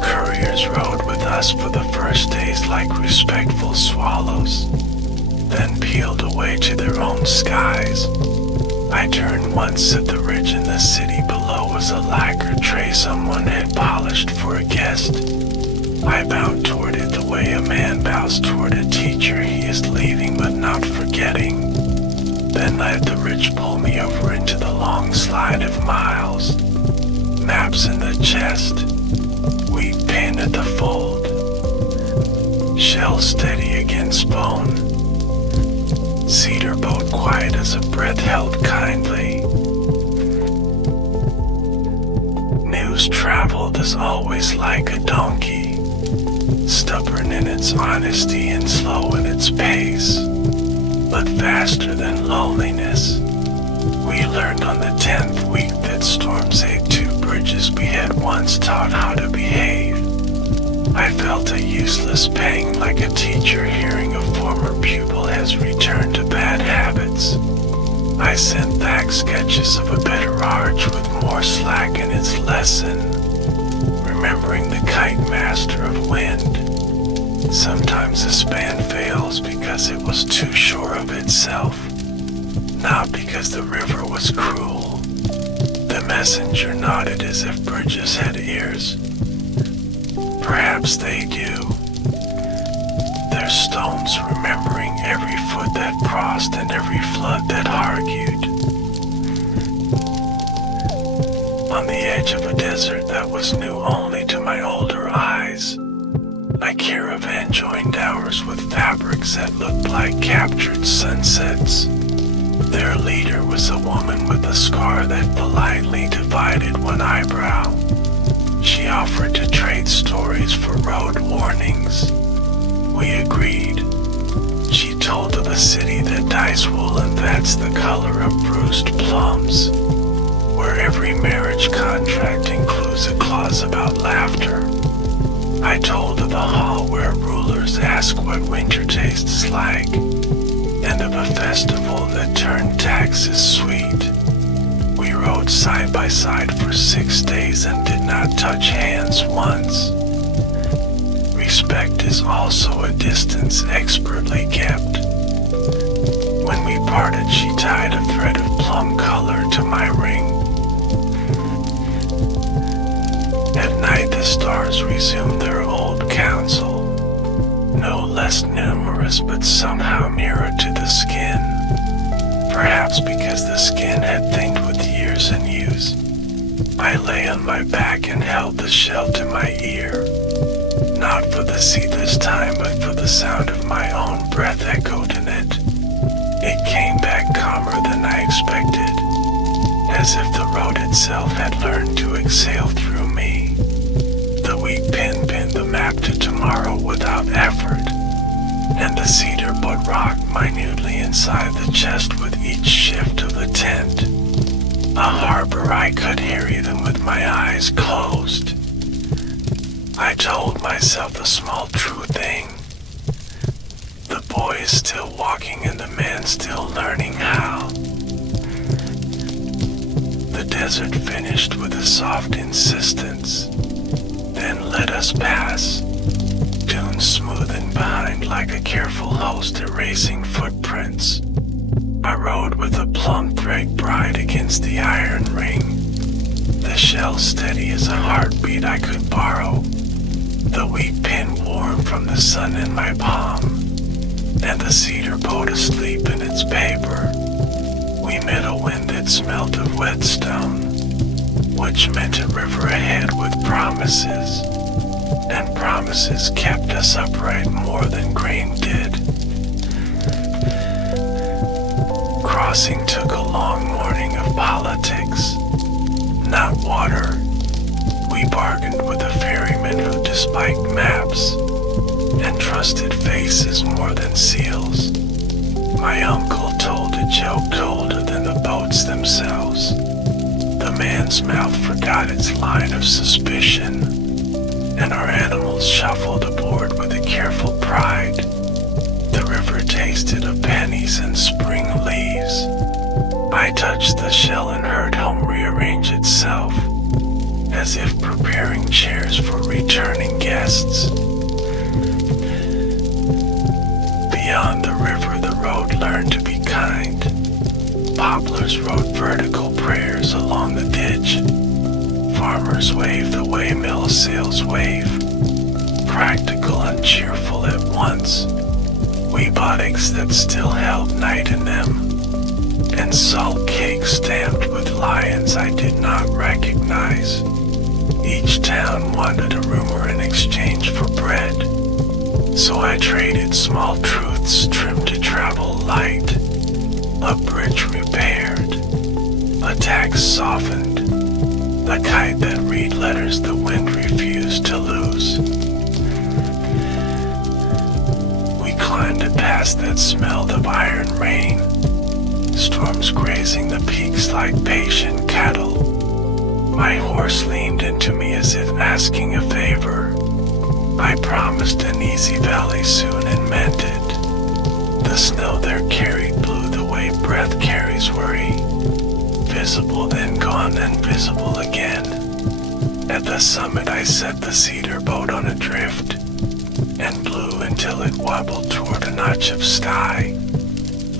Couriers rode with us for the first days like respectful swallows, then peeled away to their own skies. I turned once at the ridge in the city below was a lacquer tray someone had polished for a guest. I bowed toward it the way a man bows toward a teacher he is leaving but not forgetting. Then let the rich pull me over into the long slide of miles. Maps in the chest, wheat pin at the fold. Shell steady against bone. Cedar boat quiet as a breath held kindly. News traveled as always like a donkey, stubborn in its honesty and slow in its pace, but faster than loneliness. We learned on the 10th week that storms ate 2 bridges we had once taught how to behave. I felt a useless pang like a teacher hearing a former pupil has returned to bad habits. I sent back sketches of a better arch with more slack in its lesson, remembering the kite master of wind. Sometimes a span fails because it was too sure of itself, not because the river was cruel. The messenger nodded as if bridges had ears. Perhaps they do. Their stones remembering every foot that crossed and every flood that argued. On the edge of a desert that was new only to my older eyes, a caravan joined ours with fabrics that looked like captured sunsets. Their leader was a woman with a scar that politely divided one eyebrow. She offered to trade stories for road warnings. We agreed. She told of a city that dyes wool and that's the color of bruised plums, where every marriage contract includes a clause about laughter. I told of a hall where rulers ask what winter tastes like, and of a festival that turned taxes sweet. We rode side by side for 6 days and did not touch hands once. Respect is also a distance expertly kept. When we parted, she tied a thread of plum color to my ring. At night, the stars resumed their old council, no less numerous but somehow nearer to the skin. Perhaps because the skin had thinned with years and use. I lay on my back and held the shell to my ear. Not for the sea this time, but for the sound of my own breath echoed in it. It came back calmer than I expected, as if the road itself had learned to exhale through me. The weak pin pinned the map to tomorrow without effort, and the cedar boat rocked minutely inside the chest with each shift of the tent. A harbor I could hear even with my eyes closed. I told myself a small true thing. The boy is still walking and the man still learning how. The desert finished with a soft insistence, then let us pass, dunes smoothing behind like a careful host erasing footprints. I rode with a plum thread bride against the iron ring, the shell steady as a heartbeat I could borrow, the wheat pin warm from the sun in my palm, and the cedar boat asleep in its paper. We met a wind that smelt of whetstone, which meant a river ahead with promises, and promises kept us upright more than grain did. Crossing took a long morning of politics, not water. We bargained with a ferryman who despised maps and trusted faces more than seals. My uncle told a joke colder than the boats themselves. The man's mouth forgot its line of suspicion, and our animals shuffled aboard with a careful pride. The river tasted of pennies and spring leaves. I touched the shell and heard home rearrange itself, as if preparing chairs for returning guests. Beyond the river, the road learned to be kind. Poplars wrote vertical prayers along the ditch. Farmers waved the way mill sails wave. practical and cheerful at once. We bought eggs that still held night in them, and salt cakes stamped with lions I did not recognize. Each town wanted a rumor in exchange for bread, so I traded small truths trimmed to travel light, a bridge repaired, a tax softened, a kite that read letters the wind refused to lose. We climbed a pass that smelled of iron rain, storms grazing the peaks like patient cattle. My horse leaned into me as if asking a favor. I promised an easy valley soon and meant it. The snow there carried blew the way breath carries worry. Visible then gone then visible again. At the summit I set the cedar boat on a drift and blew until it wobbled toward a notch of sky.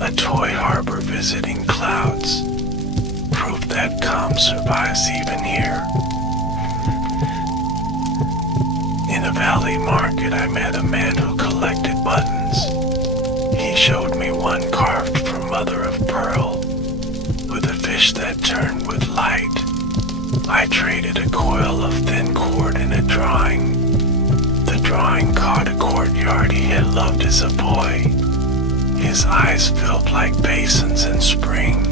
A toy harbor visiting clouds, proof that calm survives even here. In a valley market I met a man who collected buttons. He showed me one carved from mother of pearl, with a fish that turned with light. I traded a coil of thin cord in a drawing. The drawing caught a courtyard he had loved as a boy. His eyes filled like basins in spring.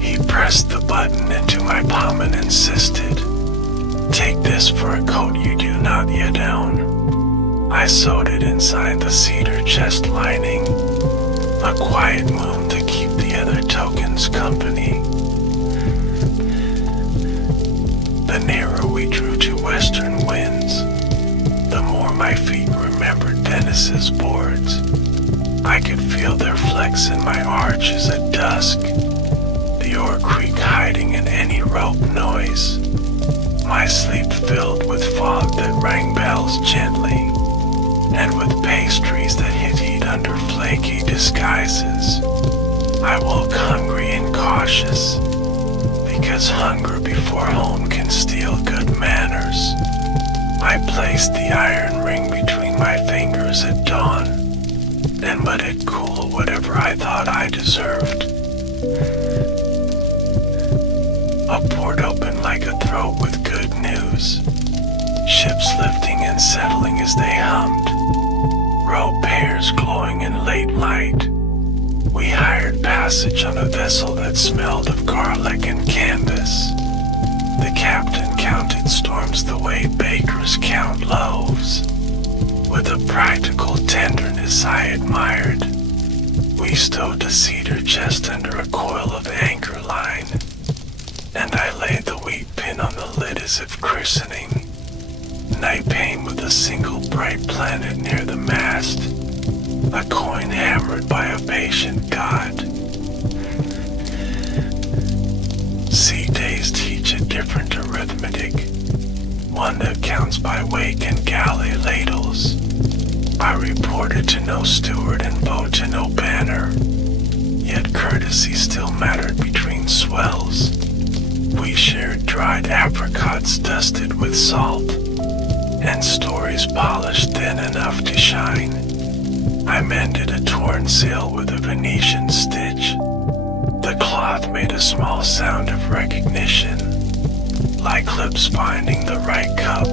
He pressed the button into my palm and insisted, "Take this for a coat you do not yet own." I sewed it inside the cedar chest lining, a quiet moon to keep the other tokens company. The nearer we drew to western winds, the more my feet remembered Dennis's boards. I could feel their flecks in my arches at dusk, the Ore Creek hiding in any rope noise. My sleep filled with fog that rang bells gently, and with pastries that hid heat under flaky disguises. I woke hungry and cautious, because hunger before home can steal good manners. I placed the iron ring between my fingers at dawn, and let it cool whatever I thought I deserved. A port opened like a throat with good news, ships lifting and settling as they hummed, row pairs glowing in late light. We hired passage on a vessel that smelled of garlic and canvas. The captain counted storms the way bakers count loaves, with a practical tenderness I admired. We stowed the cedar chest under a coil of anchor line, and I laid the wheat pin on the lid as if christening. Night came with a single bright planet near the mast, a coin hammered by a patient god. Sea days teach a different arithmetic, one that counts by wake and galley ladles. I reported to no steward and vote to no banner, yet courtesy still mattered between swells. We shared dried apricots dusted with salt, and stories polished thin enough to shine. I mended a torn sail with a Venetian stitch. The cloth made a small sound of recognition, like lips finding the right cup,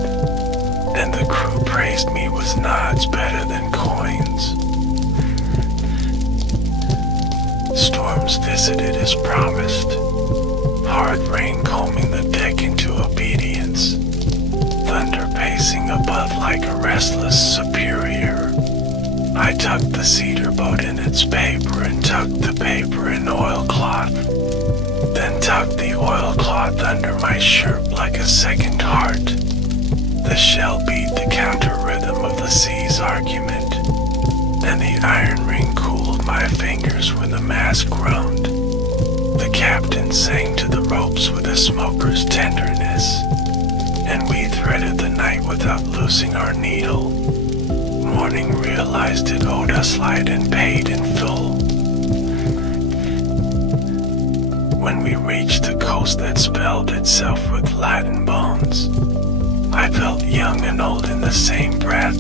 and the crew praised me with nods better than coins. Storms visited as promised, hard rain combing the deck into obedience, thunder pacing above like a restless superior. I tucked the cedar boat in its paper and tucked the paper in oilcloth, then tucked the oilcloth under my shirt like a second heart. The shell beat the counter rhythm of the sea's argument, and the iron ring cooled my fingers when the mast groaned. The captain sang to the ropes with a smoker's tenderness, and we threaded the night without losing our needle. Morning realized it owed us light and paid in full. When we reached the coast that spelled itself with Latin bones, I felt young and old in the same breath.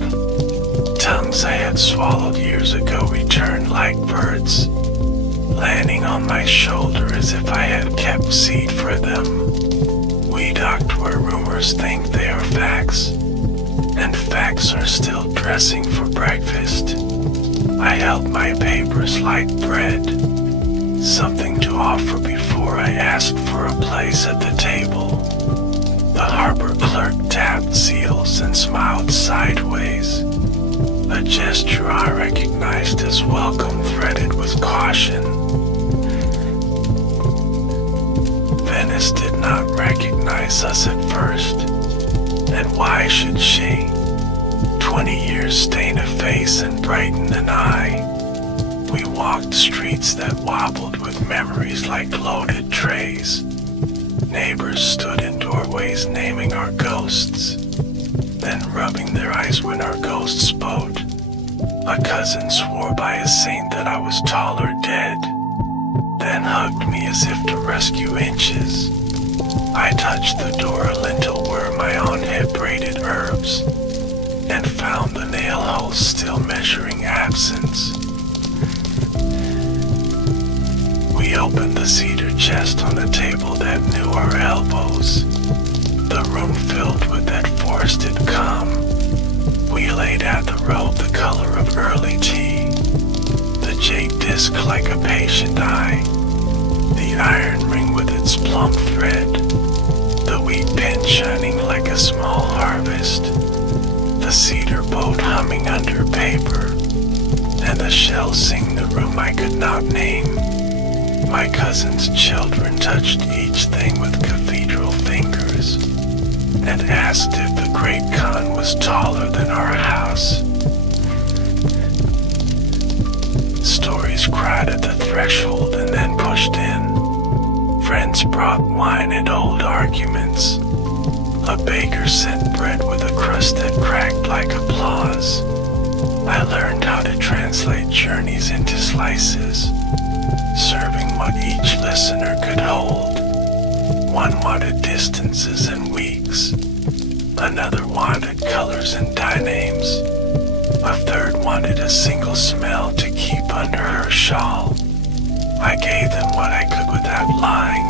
Tongues I had swallowed years ago returned like birds, landing on my shoulder as if I had kept seed for them. We docked where rumors think they are facts, and facts are still dressing for breakfast. I held my papers like bread, something to offer before I asked for a place at the table. The harbor clerk tapped seals and smiled sideways, a gesture I recognized as welcome threaded with caution. Venice did not recognize us at first, and why should she? 20 years stain a face and brighten an eye. We walked streets that wobbled with memories like loaded trays. Neighbors stood in doorways naming our ghosts, then rubbing their eyes when our ghost spoke. A cousin swore by a saint that I was tall or dead, then hugged me as if to rescue inches. I touched the door lintel where my aunt had braided herbs, and found the nail holes still measuring absence. We opened the cedar chest on a table that knew our elbows, the room filled with that forested calm. We laid at the robe the color of early tea, the jade disc like a patient eye, the iron ring with its plump thread, the wheat pen shining like a small harvest, the cedar boat humming under paper, and the shells sing the room I could not name. My cousin's children touched each thing with cathedral fingers, and asked if the great Khan was taller than our house. Stories cried at the threshold and then pushed in. Friends brought wine and old arguments. A baker sent bread with a crust that cracked like applause. I learned how to translate journeys into slices, serving what each listener could hold. One wanted distances and weeks, another wanted colors and die names, a third wanted a single smell to keep under her shawl. I gave them what I could without lying,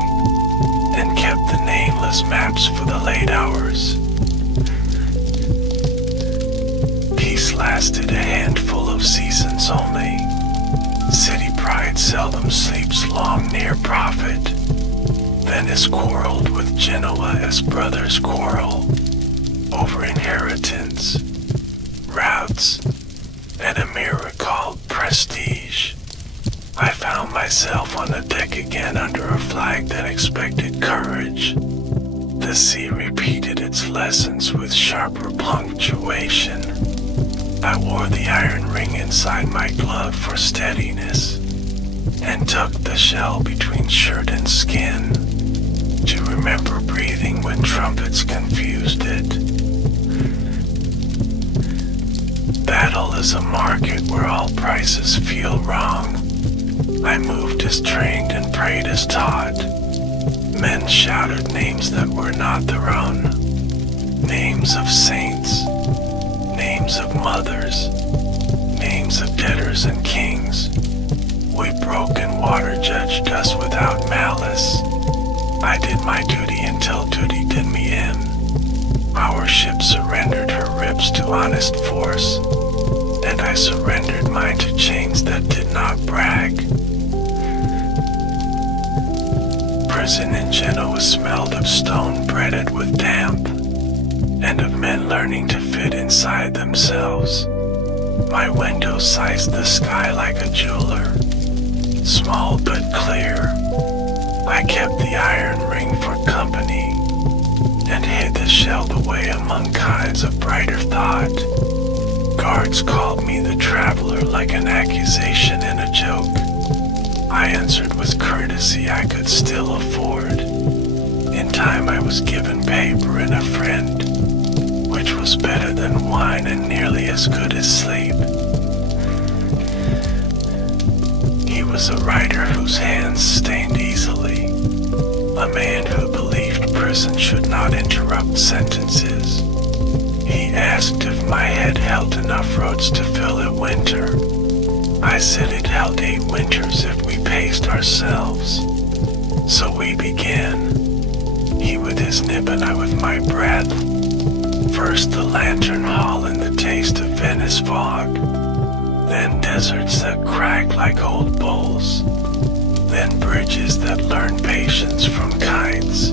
and kept the nameless maps for the late hours. Peace lasted a handful of seasons only. City pride seldom sleeps long near profit. Venice quarreled with Genoa as brothers quarrel over inheritance, routes, and a mirror called prestige. I found myself on the deck again under a flag that expected courage. The sea repeated its lessons with sharper punctuation. I wore the iron ring inside my glove for steadiness, and tucked the shell between shirt and skin to remember breathing when trumpets confused it. Battle is a market where all prices feel wrong. I moved as trained and prayed as taught. Men shouted names that were not their own. Names of saints, names of mothers, names of debtors and kings. We broke and water judged us without malice. I did my duty until duty did me in. Our ship surrendered her ribs to honest force, and I surrendered mine to chains that did not brag. Prison in Genoa smelled of stone breaded with damp, and of men learning to fit inside themselves. My window sized the sky like a jeweler, small but clear. I kept the iron ring for company, and hid the shell away among kinds of brighter thought. Guards called me the traveler like an accusation and a joke. I answered with courtesy I could still afford. In time I was given paper and a friend, which was better than wine and nearly as good as sleep. He was a writer whose hands stained easily, a man who believed prison should not interrupt sentences. asked if my head held enough roads to fill a winter. I said it held 8 winters if we paced ourselves. So we began, he with his nib and I with my breath. First the lantern hall and the taste of Venice fog, then deserts that crack like old bowls, then bridges that learn patience from kites,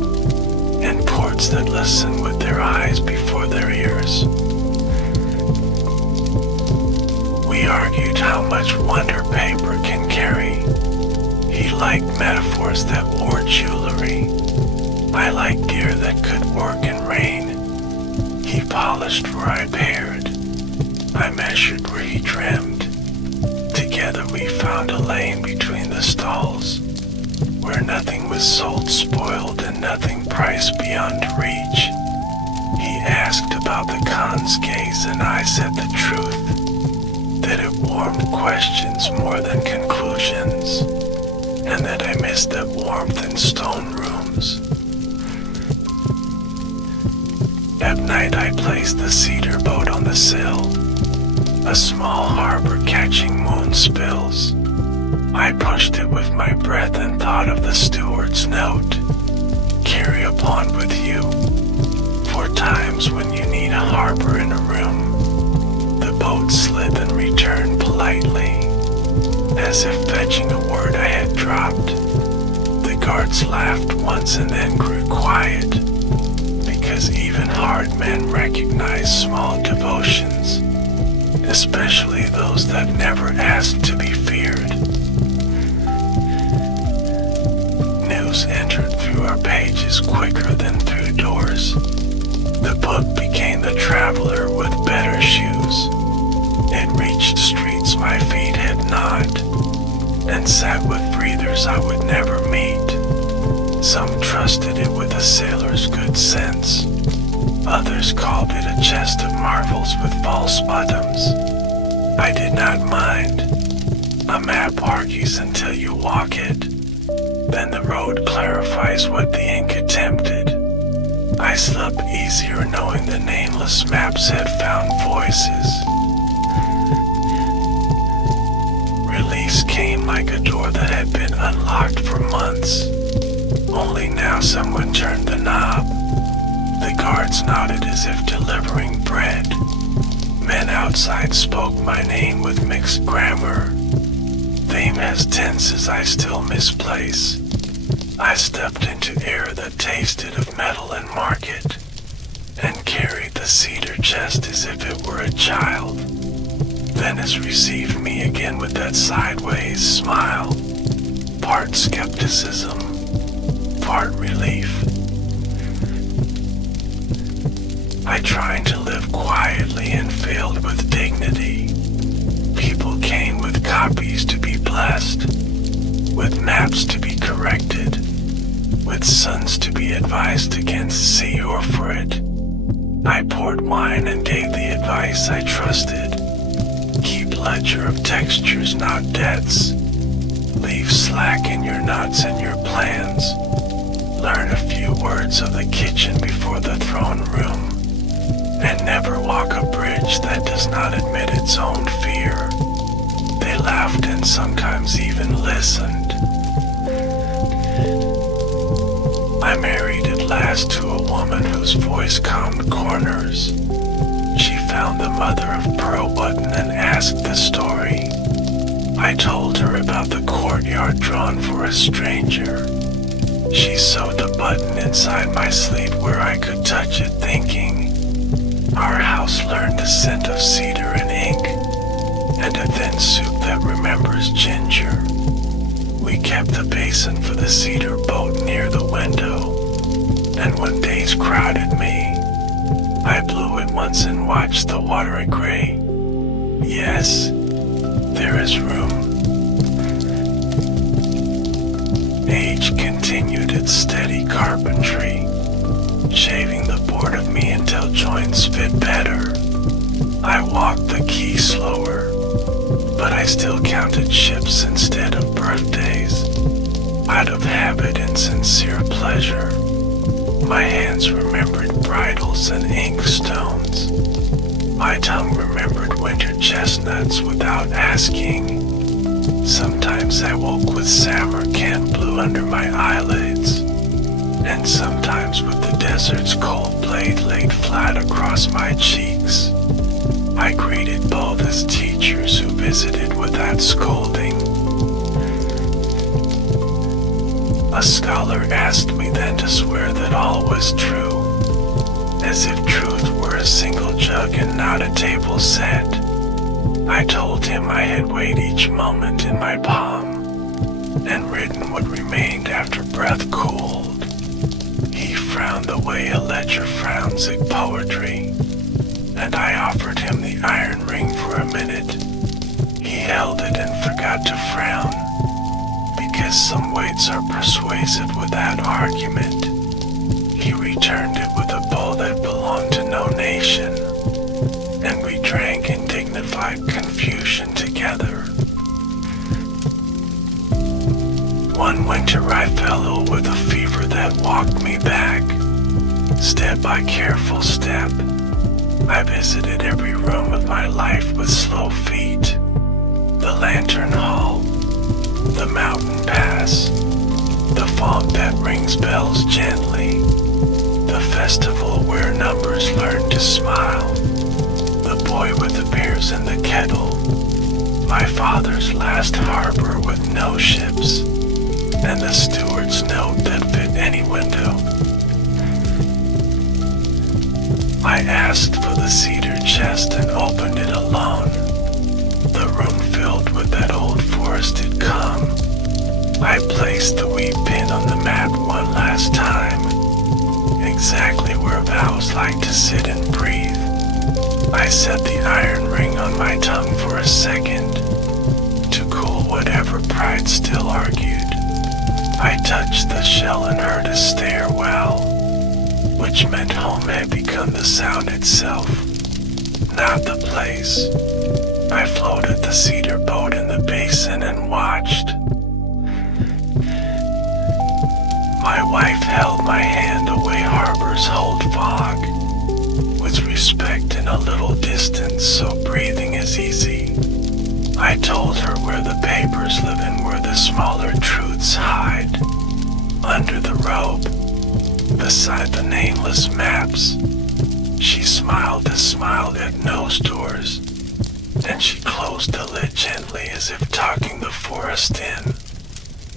and ports that listen with their eyes before their ears. We argued how much wonder paper can carry. He liked metaphors that wore jewelry. I liked deer that could work in rain. He polished where I pared. I measured where he trimmed. Together we found a lane between the stalls, where nothing was sold spoiled and nothing priced beyond reach. He asked about the Khan's gaze and I said the truth, that it warmed questions more than conclusions, and that I missed that warmth in stone rooms. At night I placed the cedar boat on the sill, a small harbor catching moon spills. I pushed it with my breath and thought of the steward's note, carry a pond with you, for times when you need a harbor in a room. The boat slid and returned politely, as if fetching a word I had dropped. The guards laughed once and then grew quiet, because even hard men recognize small devotions, especially those that never asked to be feared. News entered through our pages quicker than through doors. The book became the traveler with better shoes. It reached streets my feet had not, and sat with breathers I would never meet. Some trusted it with a sailor's good sense. Others called it a chest of marvels with false bottoms. I did not mind. A map argues until you walk it. Then the road clarifies what the ink attempted. I slept easier knowing the nameless maps had found voices. Release came like a door that had been unlocked for months. Only now someone turned the knob. The guards nodded as if delivering bread. Men outside spoke my name with mixed grammar. Theme has tenses I still misplace. I stepped into air that tasted of metal and market, and carried the cedar chest as if it were a child. Venice received me again with that sideways smile, part skepticism, part relief. I tried to live quietly and failed with dignity. People came with copies to be blessed, with maps to be corrected, with sons to be advised against sea or for it. I poured wine and gave the advice I trusted. Keep ledger of textures, not debts. Leave slack in your knots and your plans. Learn a few words of the kitchen before the throne room. And never walk a bridge that does not admit its own fear. They laughed and sometimes even listened. I married at last to a woman whose voice calmed corners. She found the mother of pearl button and asked the story. I told her about the courtyard drawn for a stranger. She sewed the button inside my sleeve where I could touch it, thinking, our house learned the scent of cedar and ink, and a thin soup that remembers ginger. We kept the basin for the cedar boat near the window, and when days crowded me, I blew it once and watched the water agree. Yes, there is room. Age continued its steady carpentry, shaving the board of me until joints fit better. I walked the quay slower, but I still counted ships instead of birthdays. Out of habit and sincere pleasure, my hands remembered bridles and ink stones. My tongue remembered winter chestnuts without asking. Sometimes I woke with Samarkand blue under my eyelids, and sometimes with the desert's cold blade laid flat across my cheeks. I greeted both as teachers who visited without scolding. A scholar asked me then to swear that all was true, as if truth were a single jug and not a table set. I told him I had weighed each moment in my palm, and written what remained after breath cooled. He frowned the way a ledger frowns at poetry, and I offered him the iron ring for a minute. He held it and forgot to frown, because some weights are persuasive without argument. He returned it with a bowl that belonged to no nation, and we drank in dignified confusion together. One winter I fell ill with a fever that walked me back, step by careful step. I visited every room of my life with slow feet. The lantern hall, the mountain pass, the font that rings bells gently, the festival where numbers learn to smile, the boy with the beers in the kettle, my father's last harbor with no ships, and the steward's note that fit any window. I asked for the cedar chest and opened it alone. The room filled with that old forested calm. I placed the wee pin on the map one last time, exactly where vows like to sit and breathe. I set the iron ring on my tongue for a second, to cool whatever pride still argued. I touched the shell and heard a stairwell, which meant home had become the sound itself, not the place. I floated the cedar boat in the basin and watched. My wife held my hand away harbors hold fog, with respect in a little distance, so breathing is easy. I told her where the papers live and where the smaller truths hide, under the robe, beside the nameless maps. She smiled a smile that knows doors, and she closed the lid gently as if talking the forest in.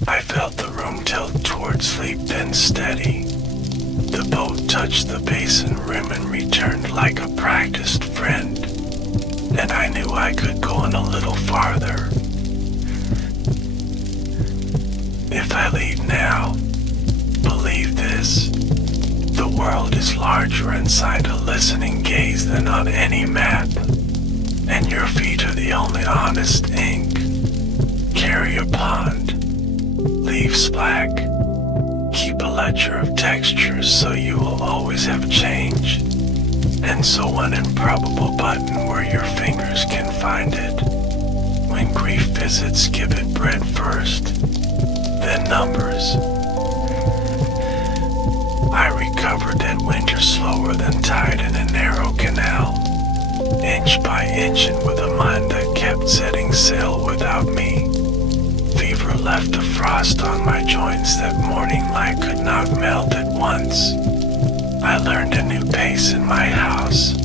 I felt the room tilt toward sleep, then steady. The boat touched the basin rim and returned like a practiced friend, and I knew I could go on a little farther. If I leave now, believe this, the world is larger inside a listening gaze than on any map, and your feet are the only honest ink. Carry a pond, leaves black, keep a ledger of textures so you will always have change, and so one improbable button where your fingers can find it. When grief visits, give it bread first, then numbers. I recovered that winter slower than tide in a narrow canal, inch by inch, and with a mind that kept setting sail without me. Fever left a frost on my joints that morning light could not melt at once. I learned a new pace in my house,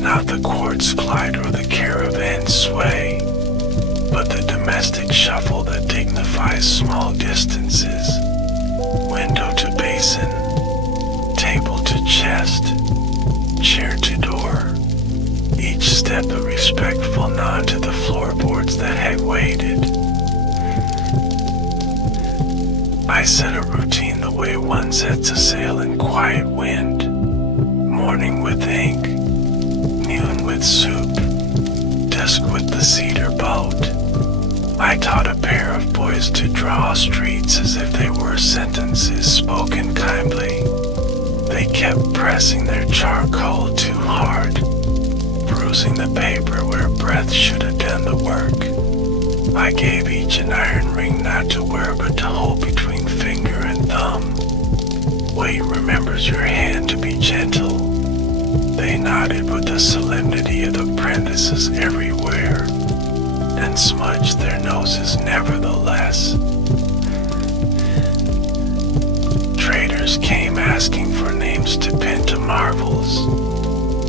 not the quartz glide or the caravan sway, but the domestic shuffle that dignifies small distances. Window to basin, table to chest, chair to door, each step a respectful nod to the floorboards that had waited. I set a routine the way one sets a sail in quiet wind, morning with ink, noon with soup, dusk with the cedar boat. I taught a pair of boys to draw streets as if they were sentences spoken kindly. They kept pressing their charcoal too hard, bruising the paper where breath should have done the work. I gave each an iron ring not to wear but to hold between finger and thumb. Weight remembers your hand to be gentle. They nodded with the solemnity of apprentices everywhere, and smudged their noses nevertheless. Traders came asking for names to pin to marvels,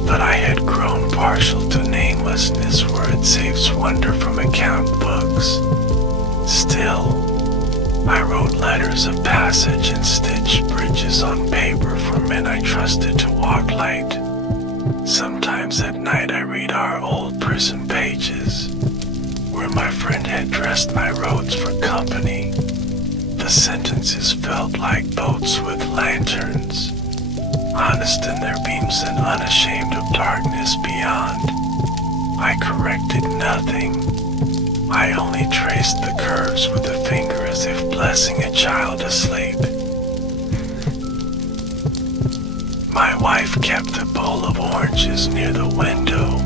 but I had grown partial to namelessness where it saves wonder from account books. Still, I wrote letters of passage and stitched bridges on paper for men I trusted to walk light. Sometimes at night I read our old prison pages, where my friend had dressed my roads for company. The sentences felt like boats with lanterns, honest in their beams and unashamed of darkness beyond. I corrected nothing. I only traced the curves with a finger as if blessing a child asleep. My wife kept a bowl of oranges near the window.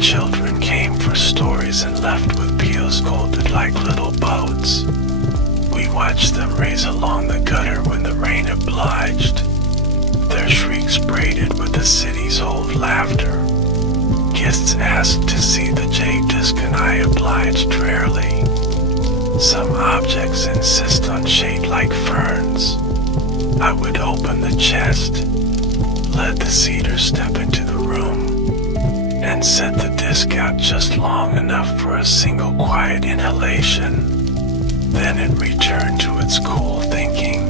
Children came for stories and left with peels scolded like little boats. We watched them race along the gutter when the rain obliged, their shrieks braided with the city's old laughter. Guests asked to see the jade disc and I obliged rarely. Some objects insist on shade like ferns. I would open the chest, let the cedar step into the room, and set the disc out just long enough for a single quiet inhalation. Then it returned to its cool thinking.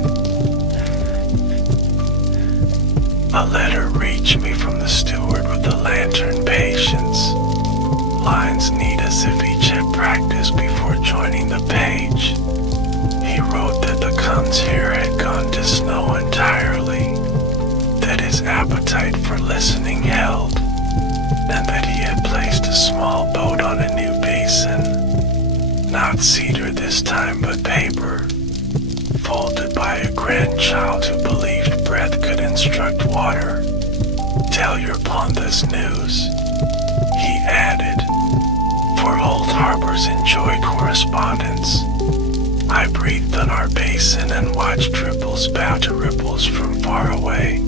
A letter reached me from the steward with the lantern patience. Lines neat as if each had practiced before joining the page. He wrote that the Khan's hair had gone to snow entirely, that his appetite for listening held, and that he had placed a small boat on a new basin. Not cedar this time, but paper, folded by a grandchild who believed breath could instruct water. Tell your Ponthas news, he added, for old harbors enjoy correspondence. I breathed on our basin and watched ripples bow to ripples from far away.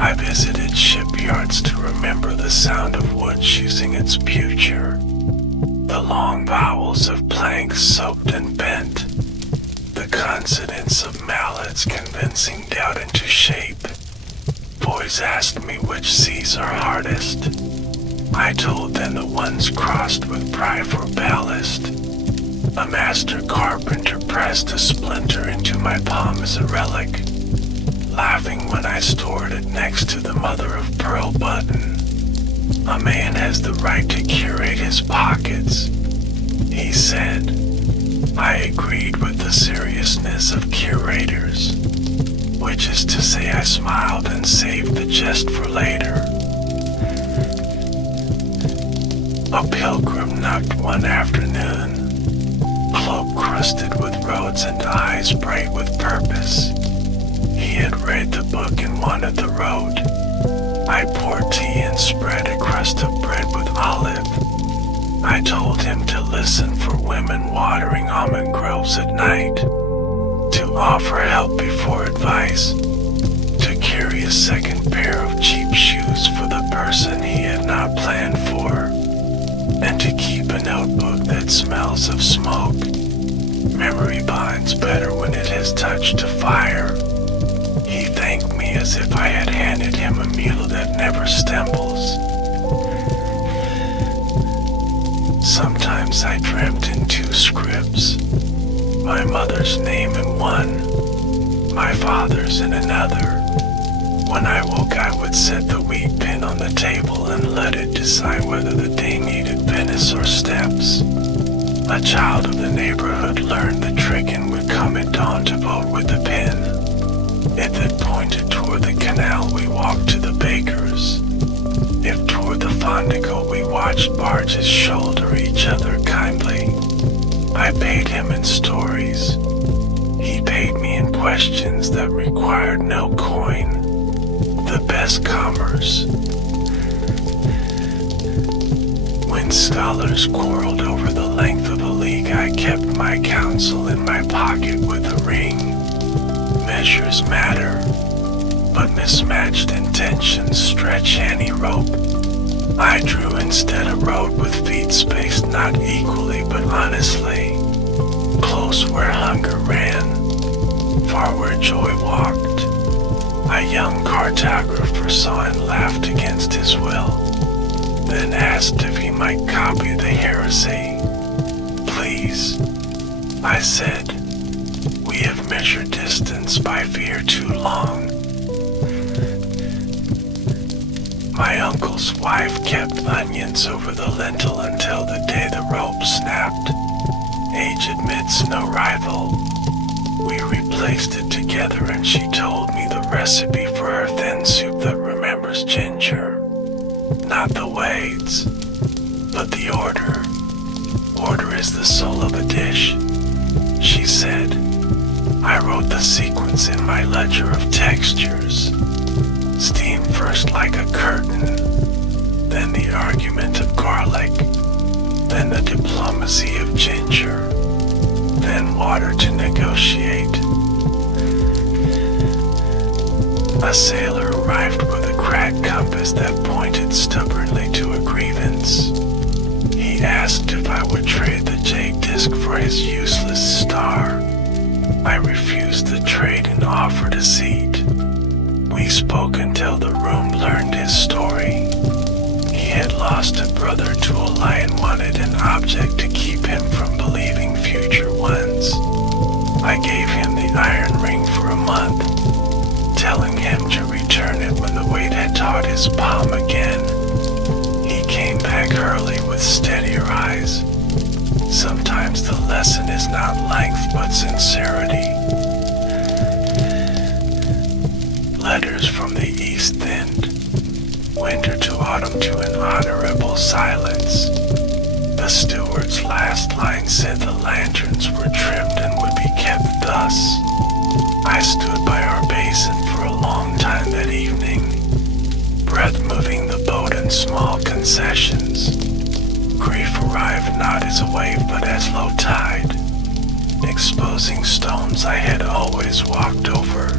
I visited shipyards to remember the sound of wood choosing its future, the long vowels of planks soaked and bent, the consonants of mallets convincing doubt into shape. Boys asked me which seas are hardest. I told them the ones crossed with pride for ballast. A master carpenter pressed a splinter into my palm as a relic, laughing when I stored it next to the mother of pearl button. A man has the right to curate his pockets, he said. I agreed with the seriousness of curators, which is to say I smiled and saved the jest for later. A pilgrim knocked one afternoon, cloak crusted with roads and eyes bright with purpose. He had read the book and wanted the road. I poured tea and spread a crust of bread with olive. I told him to listen for women watering almond groves at night, to offer help before advice, to carry a second pair of cheap shoes for the person he had not planned for, and to keep a notebook that smells of smoke. Memory binds better when it has touched a fire. He thanked me as if I had handed him a mule that never stumbles. Sometimes I dreamt in two scripts, my mother's name in one, my father's in another. When I woke, I would set the wheat pin on the table and let it decide whether the day needed Venice or steps. A child of the neighborhood learned the trick and would come at dawn to vote with the pin. If it pointed toward the canal, we walked to the baker's. If toward the fondicle, we watched barges shoulder each other kindly. I paid him in stories. He paid me in questions that required no coin. The best commerce. When scholars quarreled over the length of a league, I kept my counsel in my pocket with a ring. Measures matter, but mismatched intentions stretch any rope. I drew instead a road with feet spaced not equally but honestly, close where hunger ran, far where joy walked. A young cartographer saw and laughed against his will, then asked if he might copy the heresy. Please, I said, we have measured distance by fear too long. My uncle's wife kept onions over the lintel until the day the rope snapped. Age admits no rival. We replaced it together and she told me the recipe for her thin soup that remembers ginger. Not the weights, but the order. Order is the soul of a dish, she said. I wrote the sequence in my ledger of textures. Steam first like a curtain, then the argument of garlic, then the diplomacy of ginger, then water to negotiate. A sailor arrived with a cracked compass that pointed stubbornly to a grievance. He asked if I would trade the jade disc for his useless star. I refused the trade and offered a seat. We spoke until the room learned his story. He had lost a brother to a lie and wanted an object to keep him from believing future ones. I gave him the iron ring for a month, telling him to return it when the weight had taught his palm again. He came back early with steadier eyes. Sometimes the lesson is not length but sincerity. Letters from the east thinned, winter to autumn to an honorable silence. The steward's last line said the lanterns were trimmed and would be kept thus. I stood by our basin for a long time that evening, breath moving the boat in small concessions. Grief arrived not as a wave but as low tide, exposing stones I had always walked over,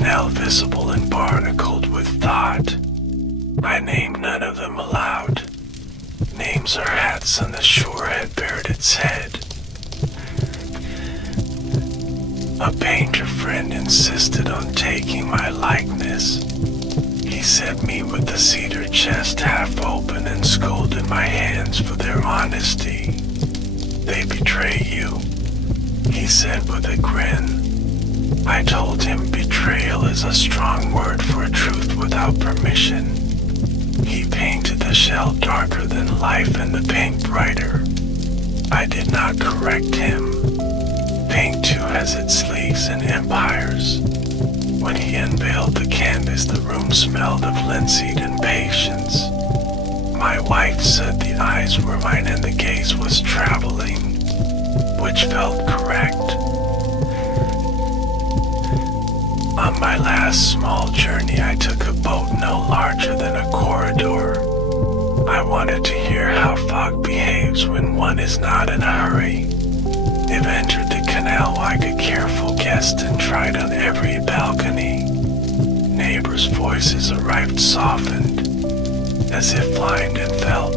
now visible and barnacled with thought. I named none of them aloud. Names are hats on the shore had bared its head. A painter friend insisted on taking my likeness. He set me with the cedar chest half open and scolded my hands for their honesty. They betray you, he said with a grin. I told him betrayal is a strong word for a truth without permission. He painted the shell darker than life and the paint brighter. I did not correct him. Paint too has its sleeves and empires. When he unveiled the canvas, the room smelled of linseed and patience. My wife said the eyes were mine and the gaze was traveling, which felt correct. On my last small journey, I took a boat no larger than a corridor. I wanted to hear how fog behaves when one is not in a hurry. It entered the canal like a careful guest and tried on every balcony. Neighbors' voices arrived softened, as if blind and felt.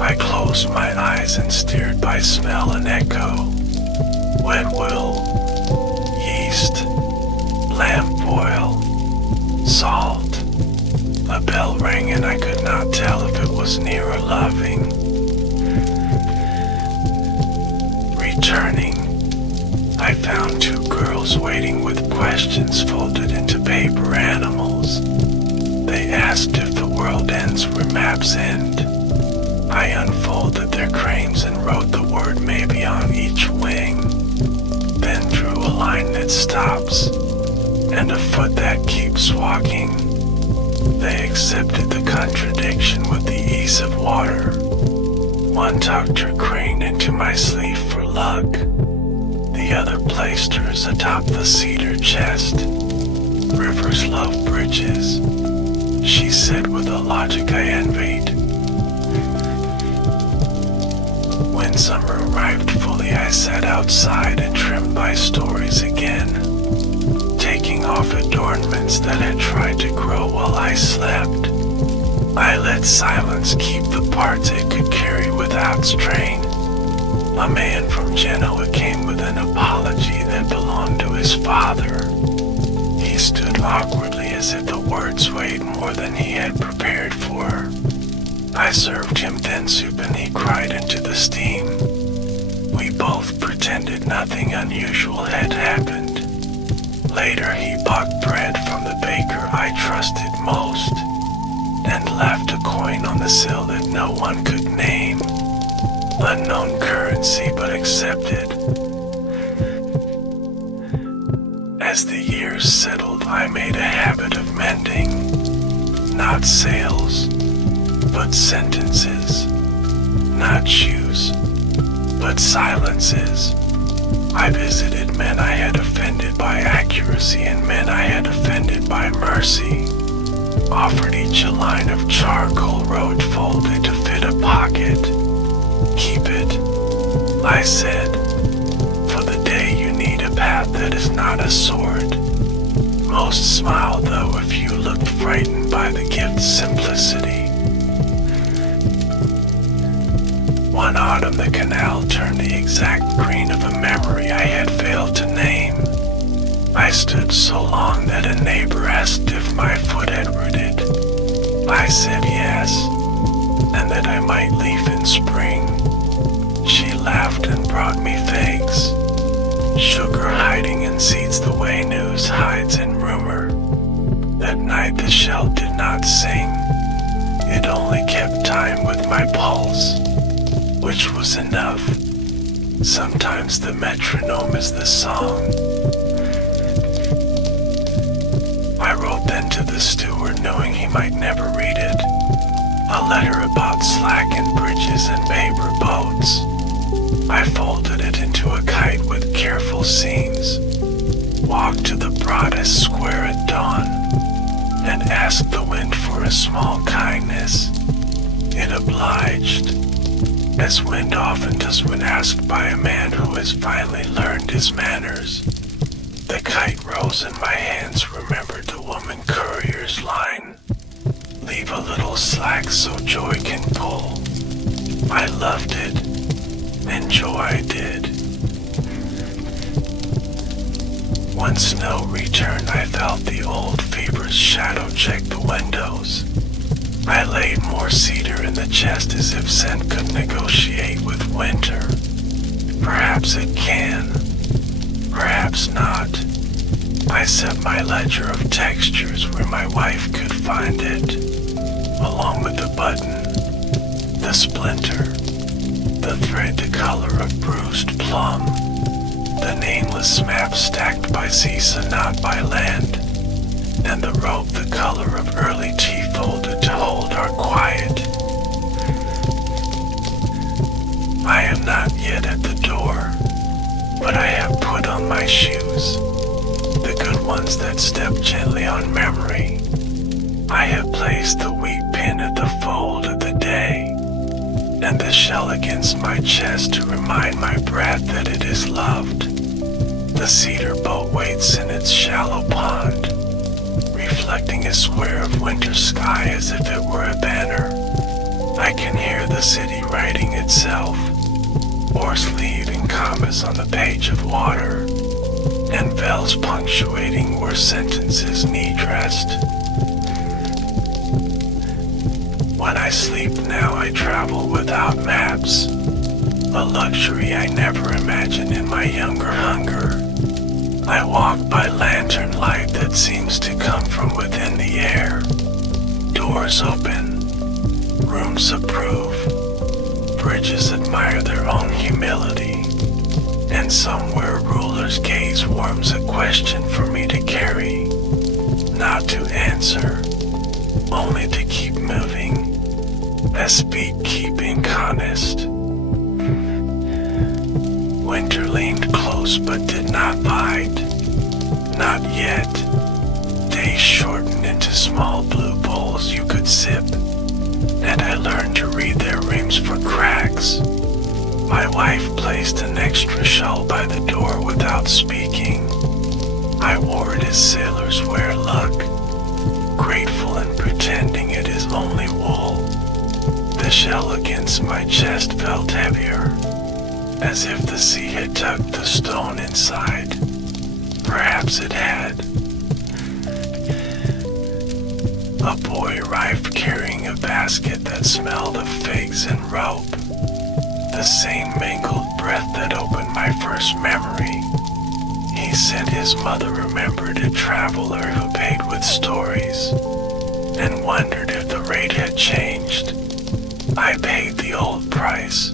I closed my eyes and steered by smell and echo. Wet wool, yeast, lamp oil, salt. A bell rang and I could not tell if it was near or loving. Returning, I found two girls waiting with questions folded into paper animals. They asked if the world ends where maps end. I unfolded their cranes and wrote the word maybe on each wing, then drew a line that stops and a foot that keeps walking. They accepted the contradiction with the ease of water. One tucked her crane into my sleeve for luck. The other placed hers atop the cedar chest. Rivers love bridges, she said with a logic I envied. When summer arrived fully, I sat outside and trimmed my stories again, taking off adornments seeds that had tried to grow while I slept. I let silence keep the parts it could carry without strain. A man from Genoa came with an apology that belonged to his father. He stood awkwardly as if the words weighed more than he had prepared for. I served him thin soup and he cried into the steam. We both pretended nothing unusual had happened. Later he bought bread from the baker I trusted most, and left a coin on the sill that no one could name. Unknown currency but accepted. As the years settled, I made a habit of mending, not sails, but sentences, not shoes, but silences. I visited men I had offended by accuracy and men I had offended by mercy. Offered each a line of charcoal road folded to fit a pocket. Keep it, I said, for the day you need a path that is not a sword. Most smile though if you looked frightened by the gift's simplicity. One autumn the canal turned the exact green of a memory I had failed to name. I stood so long that a neighbor asked if my foot had rooted. I said yes, and that I might leaf in spring. She laughed and brought me figs, sugar hiding in seeds the way news hides in rumor. That night the shell did not sing, it only kept time with my pulse, which was enough. Sometimes the metronome is the song. I wrote then to the steward, knowing he might never read it, a letter about slackened bridges and paper boats. I folded it into a kite with careful seams, walked to the broadest square at dawn, and asked the wind for a small kindness. It obliged, as wind often does when asked by a man who has finally learned his manners. The kite rose and my hands remembered the woman courier's line. Leave a little slack so joy can pull. I loved it, and joy did. When snow returned, I felt the old fever's shadow check the windows. I laid more cedar in the chest as if scent could negotiate with winter. Perhaps it can, perhaps not. I set my ledger of textures where my wife could find it, along with the button, the splinter, the thread the color of bruised plum, the nameless map stacked by sea, not by land, and the rope the color of early tea folded to hold our quiet. I am not yet at the door, but I have put on my shoes, the good ones that step gently on memory. I have placed the wheat pin at the fold of the day, and the shell against my chest to remind my breath that it is loved. The cedar boat waits in its shallow pond, reflecting a square of winter sky as if it were a banner. I can hear the city writing itself, oars leaving commas on the page of water, and vowels punctuating where sentences need rest. When I sleep now, I travel without maps, a luxury I never imagined in my younger hunger. I walk by lantern light that seems to come from within the air. Doors open, rooms approve, bridges admire their own humility, and somewhere ruler's gaze warms a question for me to carry, not to answer, only to keep moving, as speed-keeping honest. Winter leaned close but did not bite, not yet. Days shortened into small blue bowls you could sip, and I learned to read their rims for cracks. My wife placed an extra shawl by the door without speaking. I wore it as sailors wear luck, pretending it is only wool. The shell against my chest felt heavier, as if the sea had tucked the stone inside. Perhaps it had. A boy arrived carrying a basket that smelled of figs and rope, the same mingled breath that opened my first memory. He said his mother remembered a traveler who paid with stories, and wondered if the rate had changed. I paid the old price,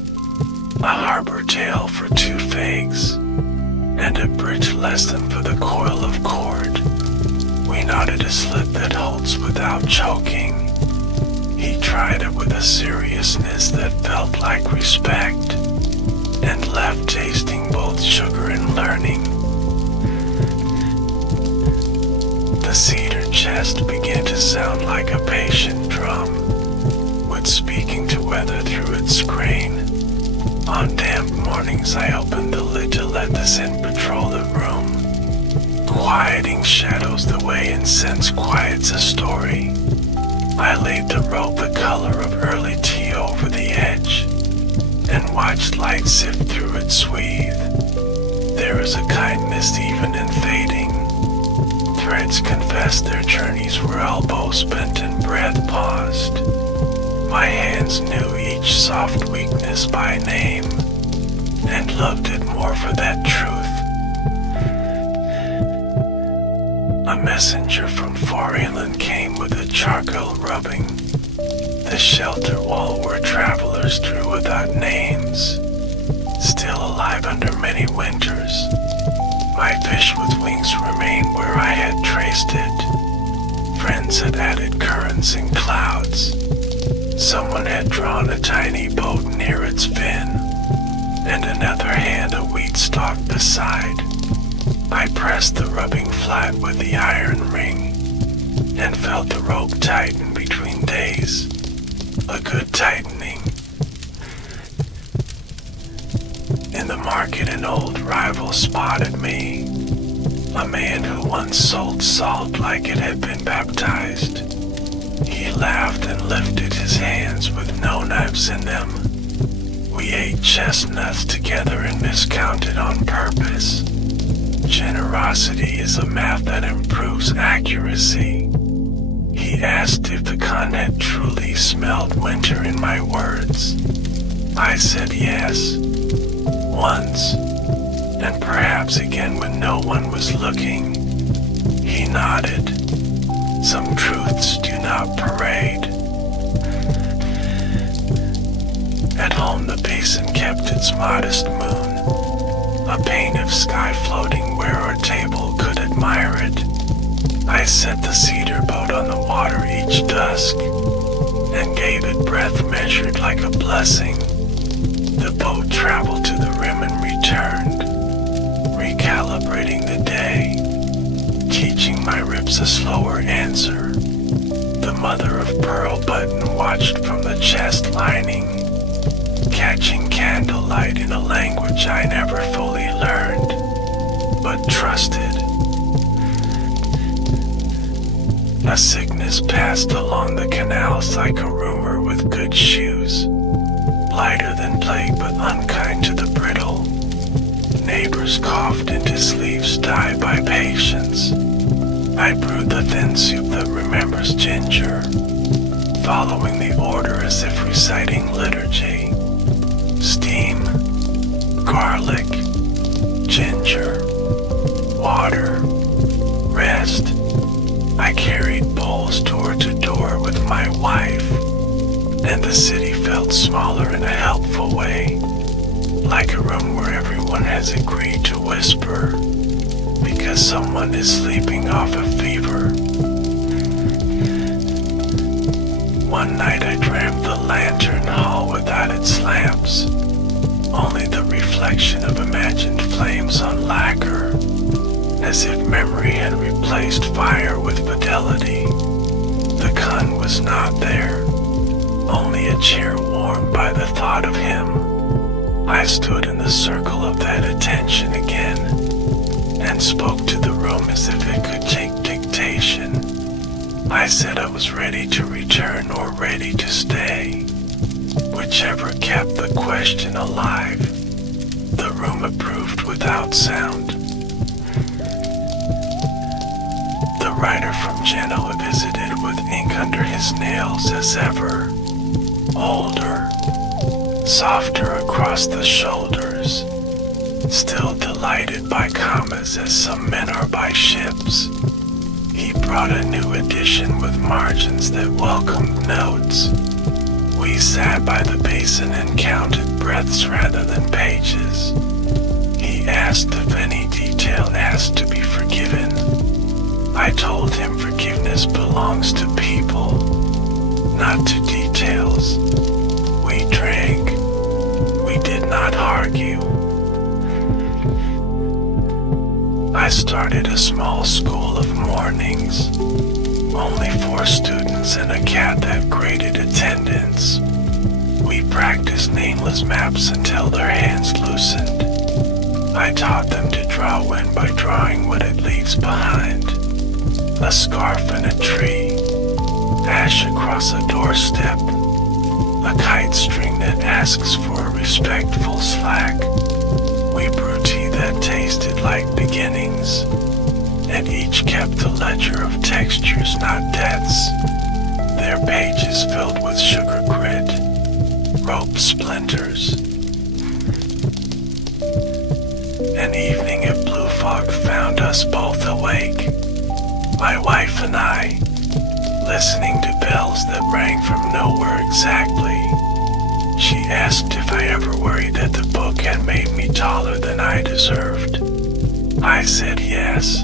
a harbor tale for 2 figs, and a bridge lesson for the coil of cord. We knotted a slit that holds without choking. He tried it with a seriousness that felt like respect, and left tasting both sugar and learning. The cedar chest began to sound like a patient drum, with speaking to weather through its grain. On damp mornings I opened the lid to let the scent patrol the room, quieting shadows the way incense quiets a story. I laid the rope the color of early tea over the edge, and watched light sift through its sweeth. There is a kindness even in fading. Threads confessed their journeys were elbows bent and breath paused. My hands knew each soft weakness by name, and loved it more for that truth. A messenger from Fairyland came with a charcoal rubbing, the shelter wall where travelers drew without names, still alive under many winters. My fish with wings remained where I had traced it. Friends had added currents and clouds. Someone had drawn a tiny boat near its fin, and another hand a wheat stalk beside. I pressed the rubbing flat with the iron ring, and felt the rope tighten between days. A good tightening. In the market an old rival spotted me, a man who once sold salt like it had been baptized. He laughed and lifted his hands with no knives in them. We ate chestnuts together and miscounted on purpose. Generosity is a math that improves accuracy. He asked if the con had truly smelled winter in my words. I said yes, once, and perhaps again when no one was looking. He nodded. Some truths do not parade. At home the basin kept its modest moon, a pane of sky floating where our table could admire it. I set the cedar boat on the water each dusk, and gave it breath measured like a blessing. The boat traveled to the rim and returned, recalibrating the day, teaching my ribs a slower answer. The mother of pearl button watched from the chest lining, catching candlelight in a language I never fully learned, but trusted. A sickness passed along the canals like a rumor with good shoes, lighter than plague but unkind to the brittle. Neighbors coughed into sleeves dyed by patience. I brewed the thin soup that remembers ginger, following the order as if reciting liturgy. Steam, garlic, ginger, water, rest. I carried bowls door to door with my wife, and the city felt smaller in a helpful way, like a room where everyone has agreed to whisper, because someone is sleeping off a fever. One night I dreamt the lantern hall without its lamps, only the reflection of imagined flames on lacquer, as if memory had replaced fire with fidelity. The con was not there, only a chair warmed by the thought of him. I stood in the circle of that attention again, and spoke to the room as if it could take dictation. I said I was ready to return or ready to stay, whichever kept the question alive. The room approved without sound. The writer from Genoa visited with ink under his nails as ever, older, softer across the shoulders, still delighted by commas as some men are by ships. He brought a new edition with margins that welcomed notes. We sat by the basin and counted breaths rather than pages. He asked if any detail asked to be forgiven. I told him forgiveness belongs to people, not to details. We drank. We did not argue. I started a small school of mornings. Only 4 students and a cat that graded attendance. We practiced nameless maps until their hands loosened. I taught them to draw wind by drawing what it leaves behind. A scarf in a tree, ash across a doorstep, a kite string that asks for a respectful slack. We brewed tea that tasted like beginnings, and each kept a ledger of textures, not debts. Their pages filled with sugar grit, rope splinters. An evening at Blue Fog found us both awake, my wife and I, listening to bells that rang from nowhere exactly. She asked if I ever worried that the book had made me taller than I deserved. I said yes,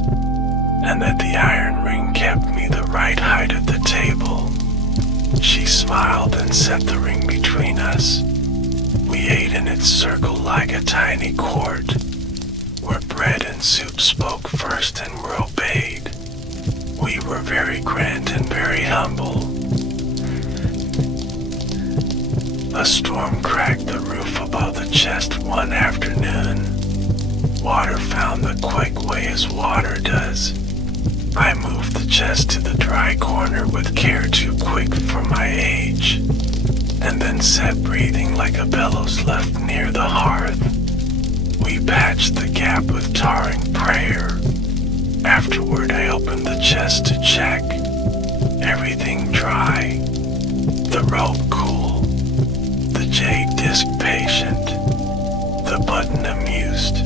and that the iron ring kept me the right height at the table. She smiled and set the ring between us. We ate in its circle like a tiny court, where bread and soup spoke first and were obeyed. We were very grand and very humble. A storm cracked the roof above the chest one afternoon. Water found the quick way as water does. I moved the chest to the dry corner with care too quick for my age, and then sat breathing like a bellows left near the hearth. We patched the gap with tarring prayer. Afterward I opened the chest to check. Everything dry. The rope cool. The jade disc patient. The button amused.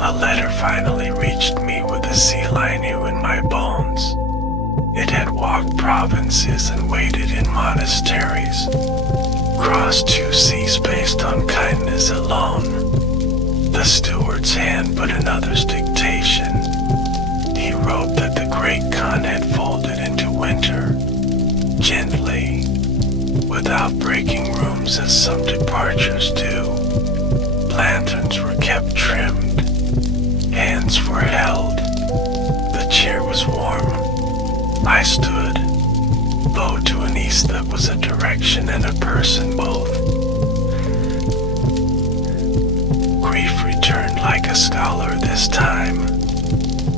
A letter finally reached me with a seal I knew in my bones. It had walked provinces and waited in monasteries, crossed 2 seas based on kindness alone. The steward's hand but another's dictation. He wrote that the great Khan had folded into winter, gently, without breaking rooms as some departures do. Lanterns were kept trimmed, hands were held, the chair was warm. I stood, bow to an east that was a direction and a person both. Grief returned like a scholar this time,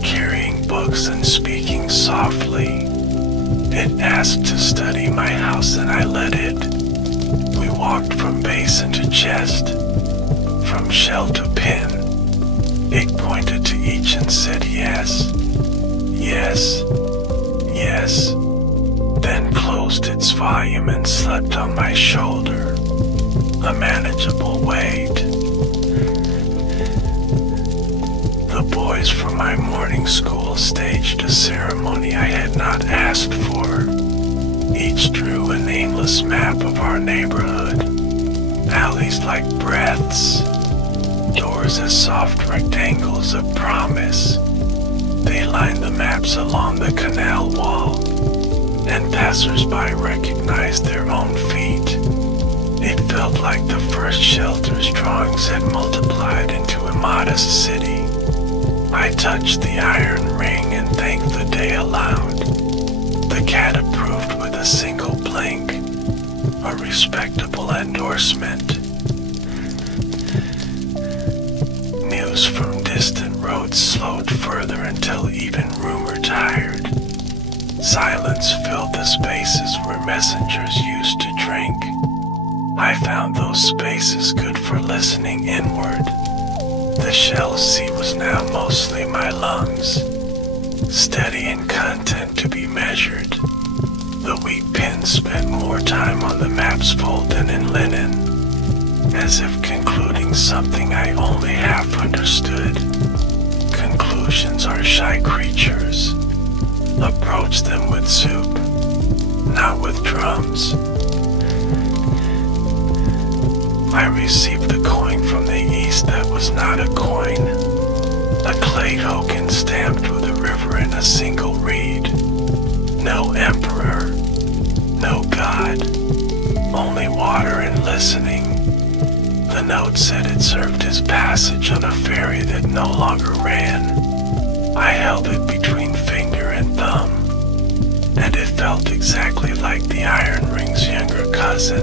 carrying books and speaking softly. It asked to study my house and I let it. We walked from basin to chest, from shell to pin. It pointed to each and said yes, yes, yes, then closed its volume and slept on my shoulder, a manageable weight. The boys from my morning school staged a ceremony I had not asked for. Each drew a nameless map of our neighborhood, alleys like breaths, doors as soft rectangles of promise. They lined the maps along the canal wall, and passers-by recognized their own feet. It felt like the first shelter's drawings had multiplied into a modest city. I touched the iron ring and thanked the day aloud. The cat approved with a single blink, a respectable endorsement. News from distant road boat slowed further until even rumor tired. Silence filled the spaces where messengers used to drink. I found those spaces good for listening inward. The shell sea was now mostly my lungs, steady in content to be measured. The wheat pins spent more time on the map's fold than in linen, as if concluding something I only half understood. Conclusions are shy creatures. Approach them with soup, not with drums. I received the coin from the east that was not a coin, a clay token stamped with a river and a single reed. No emperor, no god, only water and listening. The note said it served as passage on a ferry that no longer ran. I held it between finger and thumb, and it felt exactly like the iron ring's younger cousin.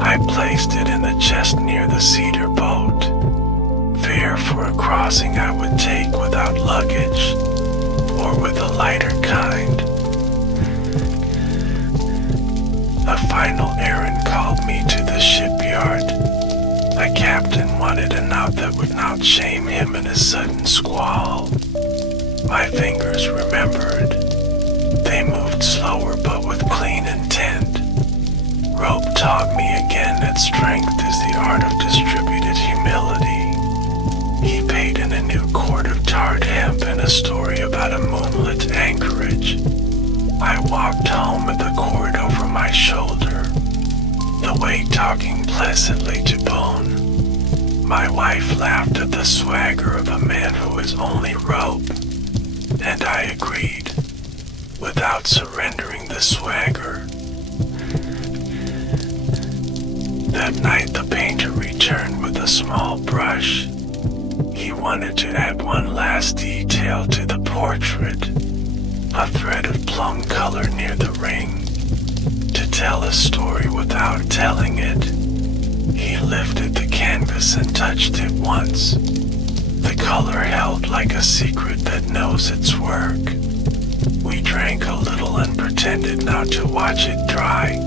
I placed it in the chest near the cedar boat, fare for a crossing I would take without luggage, or with a lighter kind. A final errand called me to the shipyard. The captain wanted a note that would not shame him in a sudden squall. My fingers remembered. They moved slower but with clean intent. Rope taught me again that strength is the art of distributed humility. He paid in a new cord of tarred hemp and a story about a moonlit anchorage. I walked home with the cord over my shoulder, the weight talking pleasantly to bone. My wife laughed at the swagger of a man who is only rope, and I agreed, without surrendering the swagger. That night the painter returned with a small brush. He wanted to add one last detail to the portrait, a thread of plum color near the ring, to tell a story without telling it. He lifted the canvas and touched it once. The color held like a secret that knows its work. We drank a little and pretended not to watch it dry,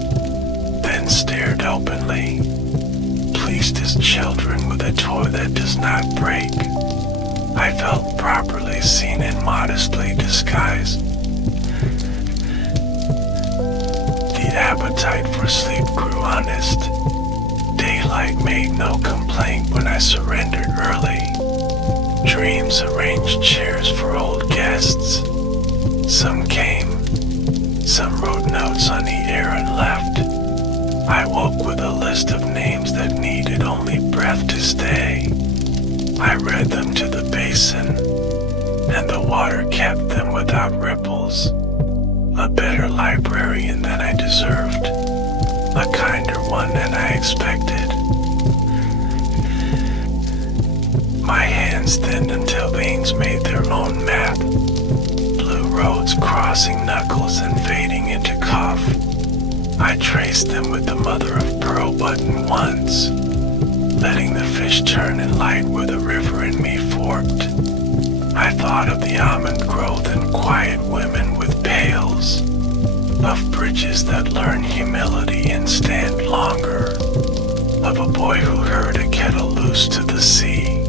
then stared openly, pleased as children with a toy that does not break. I felt properly seen and modestly disguised. The appetite for sleep grew honest. Daylight made no complaint when I surrendered early. Dreams arranged chairs for old guests. Some came, some wrote notes on the air and left. I woke with a list of names that needed only breath to stay. I read them to the basin, and the water kept them without ripples. A better librarian than I deserved, a kinder one than I expected. My hands thinned until veins made their own map. Blue roads crossing knuckles and fading into cough. I traced them with the mother of pearl button once, letting the fish turn in light where the river and me forked. I thought of the almond growth and quiet women with pails, of bridges that learn humility and stand longer, of a boy who heard a kettle loose to the sea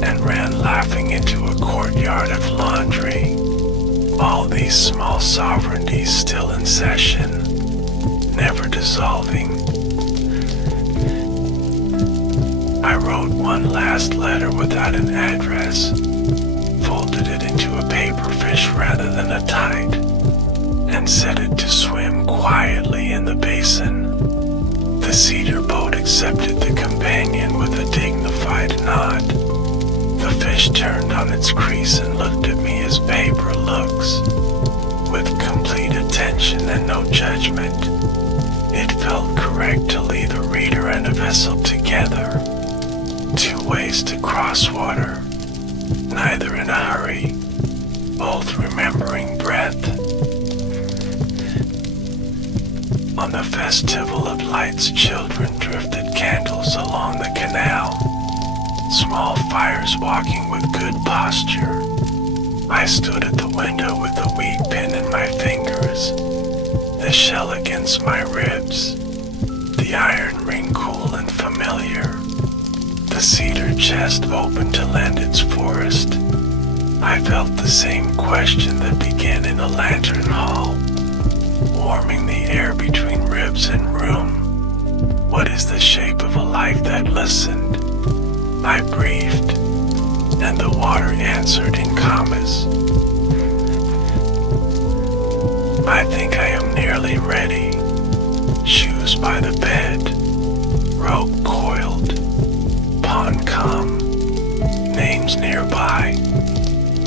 and ran laughing into a courtyard of laundry. All these small sovereignties still in session, never dissolving. I wrote one last letter without an address, folded it into a paper fish rather than a tide, and set it to swim quietly in the basin. The cedar boat accepted the companion with a dignified nod. The fish turned on its crease and looked at me as paper looks, with complete attention and no judgment. It felt correct to leave a reader and a vessel together, two ways to cross water, neither in a hurry, both remembering breath. On the festival of lights, children drifted candles along the canal. small fires walking with good posture. I stood at the window with the wheat pin in my fingers, the shell against my ribs, the iron ring cool and familiar, the cedar chest open to lend its forest. I felt the same question that began in a lantern hall, warming the air between ribs and room. What is the shape of a life that listened? I breathed, and the water answered in commas. I think I am nearly ready. Shoes by the bed, rope coiled, pond come, names nearby,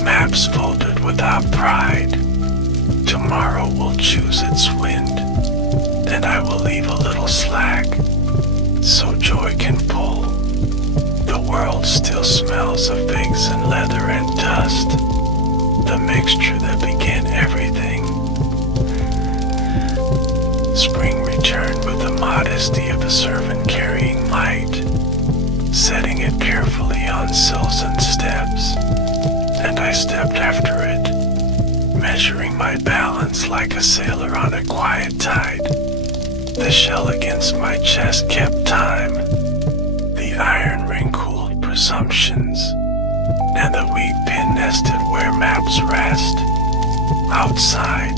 maps folded without pride. Tomorrow will choose its wind, and I will leave a little slack, so joy can pull. The world still smells of figs and leather and dust, the mixture that began everything. Spring returned with the modesty of a servant carrying light, setting it carefully on sills and steps, and I stepped after it, measuring my balance like a sailor on a quiet tide. The shell against my chest kept time, the iron ring cooled presumptions, and the wheat pin nested where maps rest. Outside,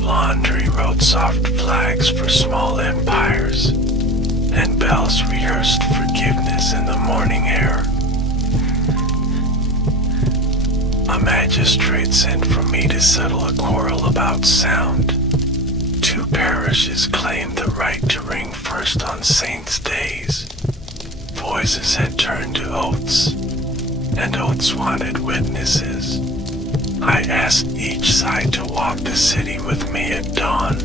laundry wrote soft flags for small empires, and bells rehearsed forgiveness in the morning air. A magistrate sent for me to settle a quarrel about sound. Two parishes claimed the right to ring first on saints' days. Voices had turned to oaths, and oaths wanted witnesses. I asked each side to walk the city with me at dawn.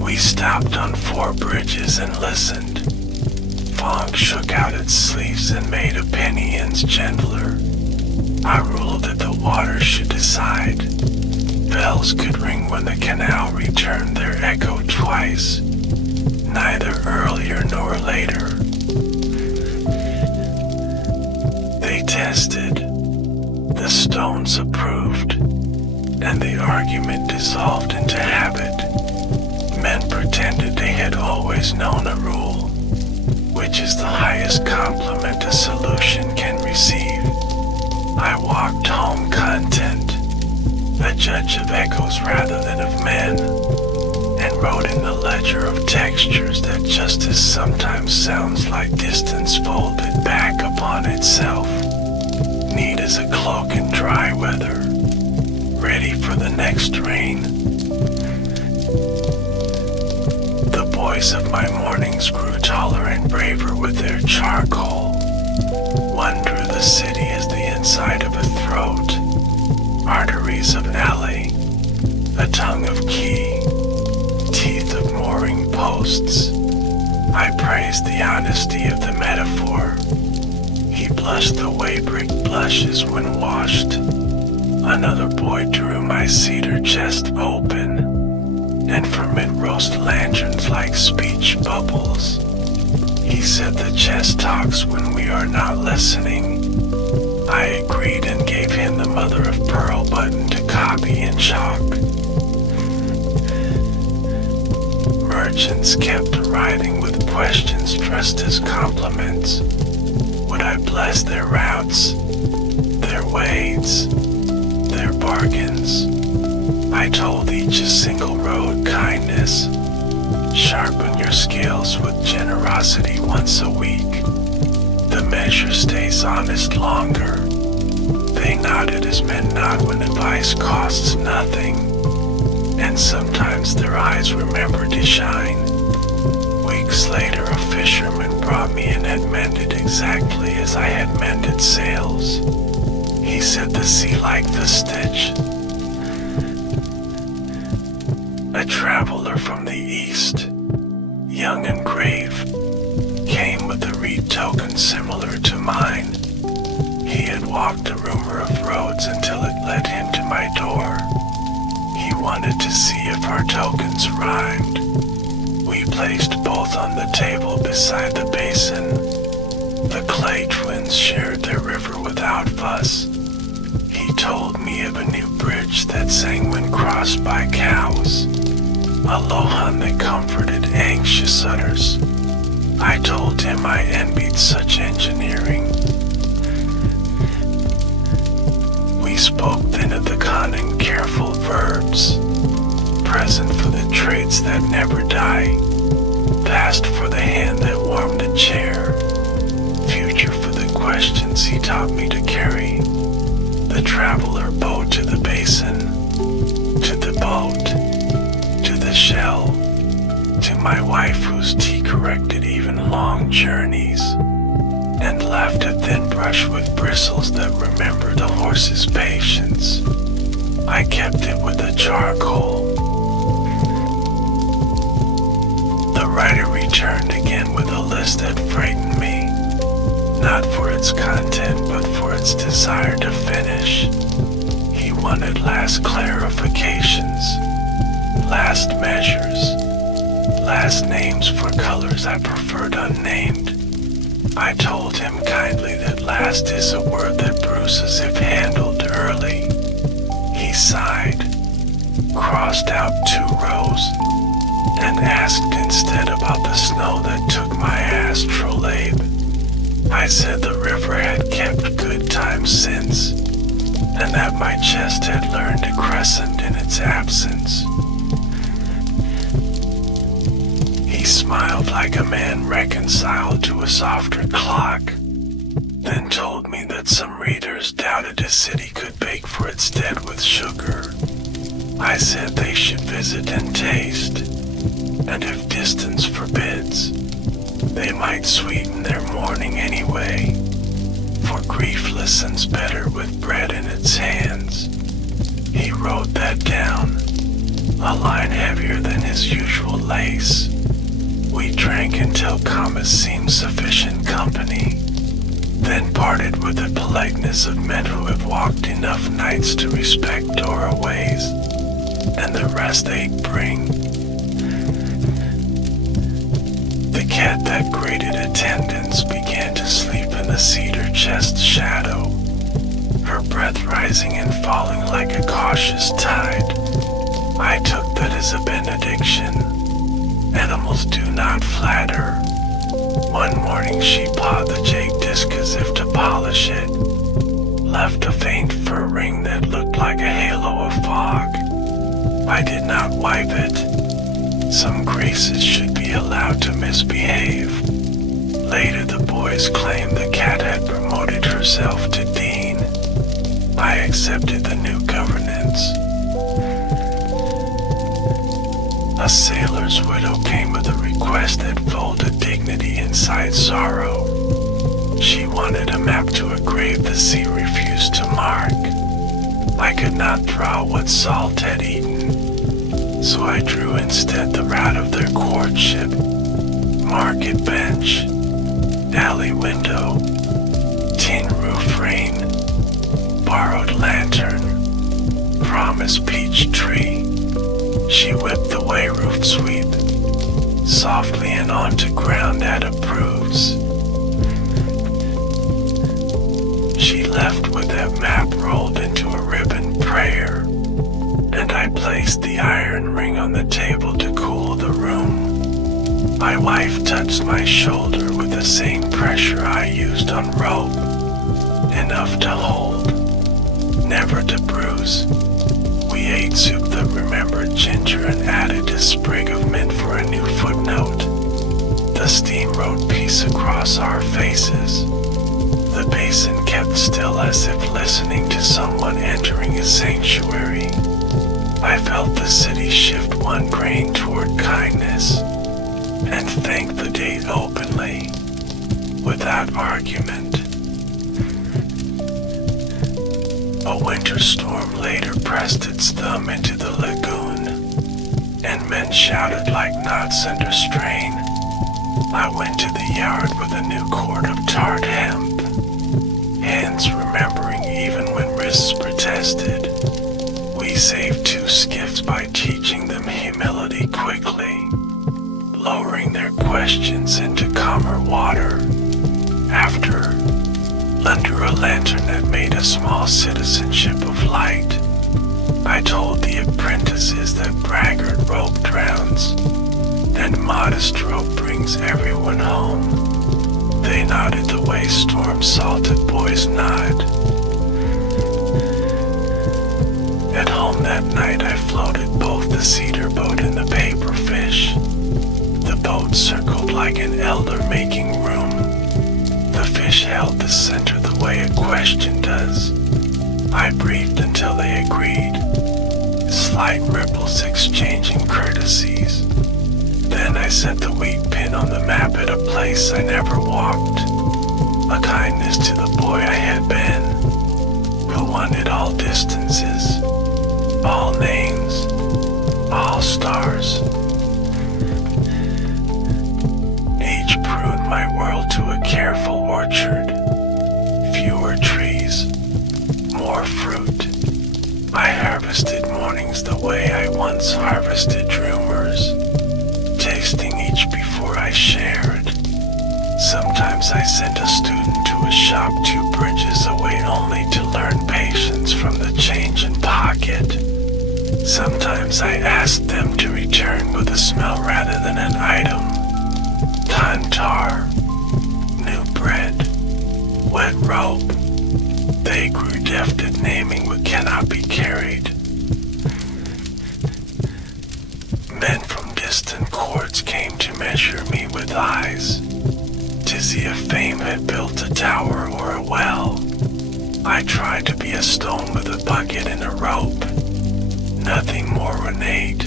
We stopped on 4 bridges and listened. Fog shook out its sleeves and made opinions gentler. I ruled that the water should decide. Bells could ring when the canal returned their echo twice, neither earlier nor later. They tested, the stones approved, and the argument dissolved into habit. Men pretended they had always known a rule, which is the highest compliment a solution can receive. I walked home content, a judge of echoes rather than of men, and wrote in the ledger of textures that justice sometimes sounds like distance folded back upon itself, neat as a cloak in dry weather, ready for the next rain. The boys of my mornings grew taller and braver with their charcoal. One drew the city as the inside of a throat, arteries of alley, a tongue of key, teeth of mooring posts. I praised the honesty of the metaphor. He blushed the way brick blushes when washed. Another boy drew my cedar chest open, and from it rose lanterns like speech bubbles. He said the chest talks when we are not listening. I agreed and gave him the mother of pearl button to copy in chalk. Merchants kept arriving with questions dressed as compliments. Would I bless their routes, their ways, their bargains? I told each a single road kindness. Sharpen your scales with generosity once a week. The measure stays honest longer. They nodded as men nod when advice costs nothing, and sometimes their eyes remember to shine. Weeks later, a fisherman brought me and had mended exactly as I had mended sails. He said the sea liked the stitch. A traveler from the east, young and grave, came with a reed token similar to mine. He had walked a rumor of roads until it led him to my door. He wanted to see if our tokens rhymed. We placed both on the table beside the basin, The clay twins shared their river without fuss. He told me of a new bridge that sang when crossed by cows, a low hum that comforted anxious udders. I told him I envied such engineering. We spoke then of the cunning, careful verbs, present for the traits that never die, past for the hand that warmed a chair, future for the questions he taught me to carry. The traveler boat to the basin, to the boat, to the shell, to my wife whose tea corrected even long journeys, and left a thin brush with bristles that remembered a horse's patience. I kept it with a charcoal. The writer returned again with a list that frightened me, not for its content but for its desire to finish. He wanted last clarifications, last measures, last names for colors I preferred unnamed. I told him kindly that last is a word that bruises if handled early. He sighed, crossed out 2 rows, and asked instead about the snow that took my astrolabe. I said the river had kept good times since, and that my chest had learned a crescent in its absence. He smiled like a man reconciled to a softer clock, then told me that some readers doubted a city could bake for its dead with sugar. I said they should visit and taste, and if distance forbids, they might sweeten their mourning anyway, for grief listens better with bread in its hands. He wrote that down, a line heavier than his usual lace. We drank until commas seemed sufficient company, then parted with the politeness of men who have walked enough nights to respect doorways, and the rest they bring. The cat that graded attendance began to sleep in the cedar chest shadow, her breath rising and falling like a cautious tide. I took that as a benediction. Animals do not flatter. One morning she pawed the jade disc as if to polish it, left a faint fur ring that looked like a halo of fog. I did not wipe it. Some graces should be allowed to misbehave. Later the boys claimed the cat had promoted herself to dean. I accepted the new governance. A sailor's widow came with a request that folded dignity inside sorrow. She wanted a map to a grave the sea refused to mark. I could not draw what salt had eaten, so I drew instead the route of their courtship. Market bench, alley window, tin roof rain, borrowed lantern, promised peach tree. She whipped the way roof sweep, softly and onto ground that approves. She left with that map rolled into a ribbon prayer, and I placed the iron ring on the table to cool the room. My wife touched my shoulder with the same pressure I used on rope, enough to hold, never to bruise. We ate soup that remembered ginger and added a sprig of mint for a new footnote. The steam wrote peace across our faces. The basin kept still as if listening to someone entering a sanctuary. I felt the city shift one grain toward kindness, and thanked the date openly, without argument. A winter storm later pressed its thumb into the lagoon, and men shouted like knots under strain. I went to the yard with a new cord of tart hemp, hands remembering even when wrists protested. We saved 2 skiffs by teaching them humility quickly, lowering their questions into calmer water, After, under a lantern that made a small citizenship of light, I told the apprentices that braggart rope drowns, and modest rope brings everyone home. They nodded the way storm-salted boys nod. At home that night I floated both the cedar boat and the paper fish. The boat circled like an elder making room. The fish held the center the way a question does. I breathed until they agreed, slight ripples exchanging courtesies. Then I set the wheat pin on the map at a place I never walked, a kindness to the boy I had been, who wanted all distances, all names, all stars. Age pruned my world to a careful orchard, fewer trees, more fruit. I harvested mornings the way I once harvested rumors, tasting each before I shared. Sometimes I sent a student to a shop 2 bridges away only to learn patience from the change in pocket. Sometimes I asked them to return with a smell rather than an item. Tantar, new bread, wet rope. They grew deft at naming what cannot be carried. Men from distant courts came to measure me with eyes, to see if fame had built a tower or a well. I tried to be a stone with a bucket and a rope, nothing more ornate.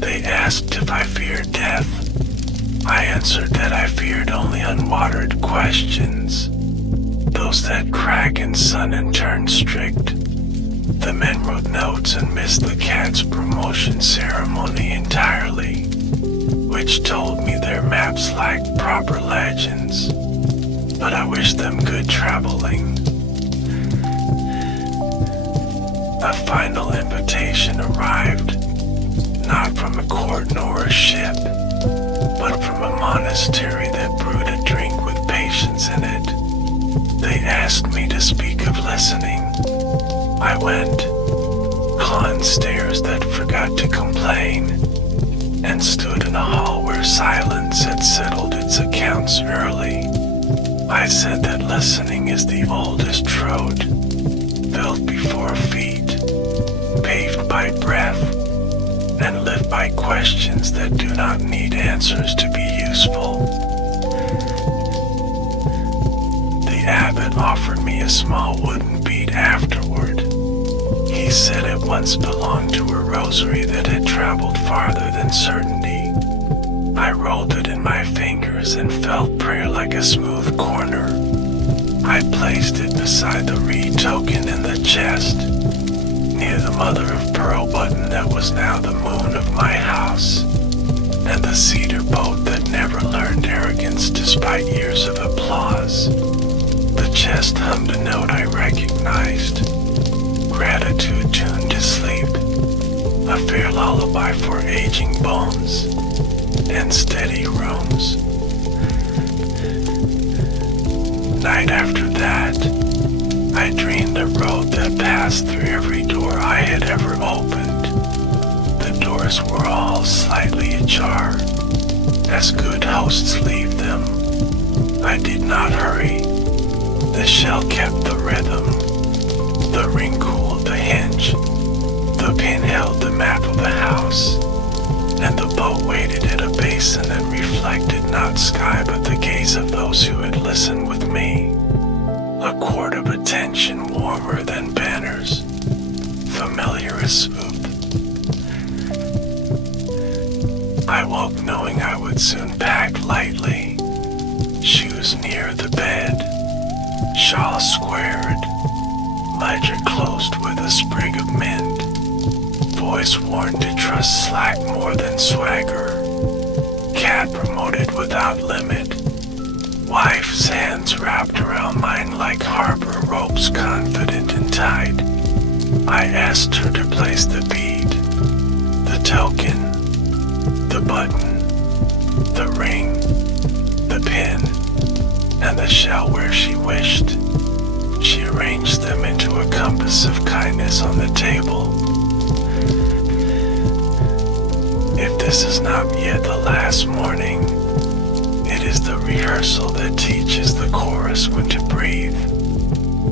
They asked if I feared death. I answered that I feared only unwatered questions, those that crack in sun and turn strict. The men wrote notes and missed the cat's promotion ceremony entirely, which told me their maps lacked proper legends, but I wished them good traveling. A final invitation arrived, not from a court nor a ship, but from a monastery that brewed a drink with patience in it. They asked me to speak of listening. I went, climbed stairs that forgot to complain, and stood in a hall where silence had settled its accounts early. I said that listening is the oldest road, built before feet, paved by breath, and lived by questions that do not need answers to be useful. The abbot offered me a small wooden bead afterward. He said it once belonged to a rosary that had traveled farther than certainty. I rolled it in my fingers and felt prayer like a smooth corner. I placed it beside the reed token in the chest, near the mother of pearl button that was now the moon of my house, and the cedar boat that never learned arrogance despite years of applause. The chest hummed a note I recognized, gratitude tuned to sleep, a fair lullaby for aging bones and steady rooms. Night after that, I dreamed a road that passed through every door I had ever opened. The doors were all slightly ajar, as good hosts leave them. I did not hurry. The shell kept the rhythm. The ring cooled the hinge. The pin held the map of the house. And the boat waited at a basin that reflected not sky but the gaze of those who had listened with me. A quart of attention warmer than banners, familiar as swoop. I woke knowing I would soon pack lightly, shoes near the bed, shawl squared, ledger closed with a sprig of mint, voice warned to trust slack more than swagger, cat promoted without limit, wife's hands wrapped around mine like harbor ropes confident and tight. I asked her to place the bead, the token, the button, the ring, the pin, and the shell where she wished. She arranged them into a compass of kindness on the table. If this is not yet the last morning, it is the rehearsal that teaches the chorus when to breathe.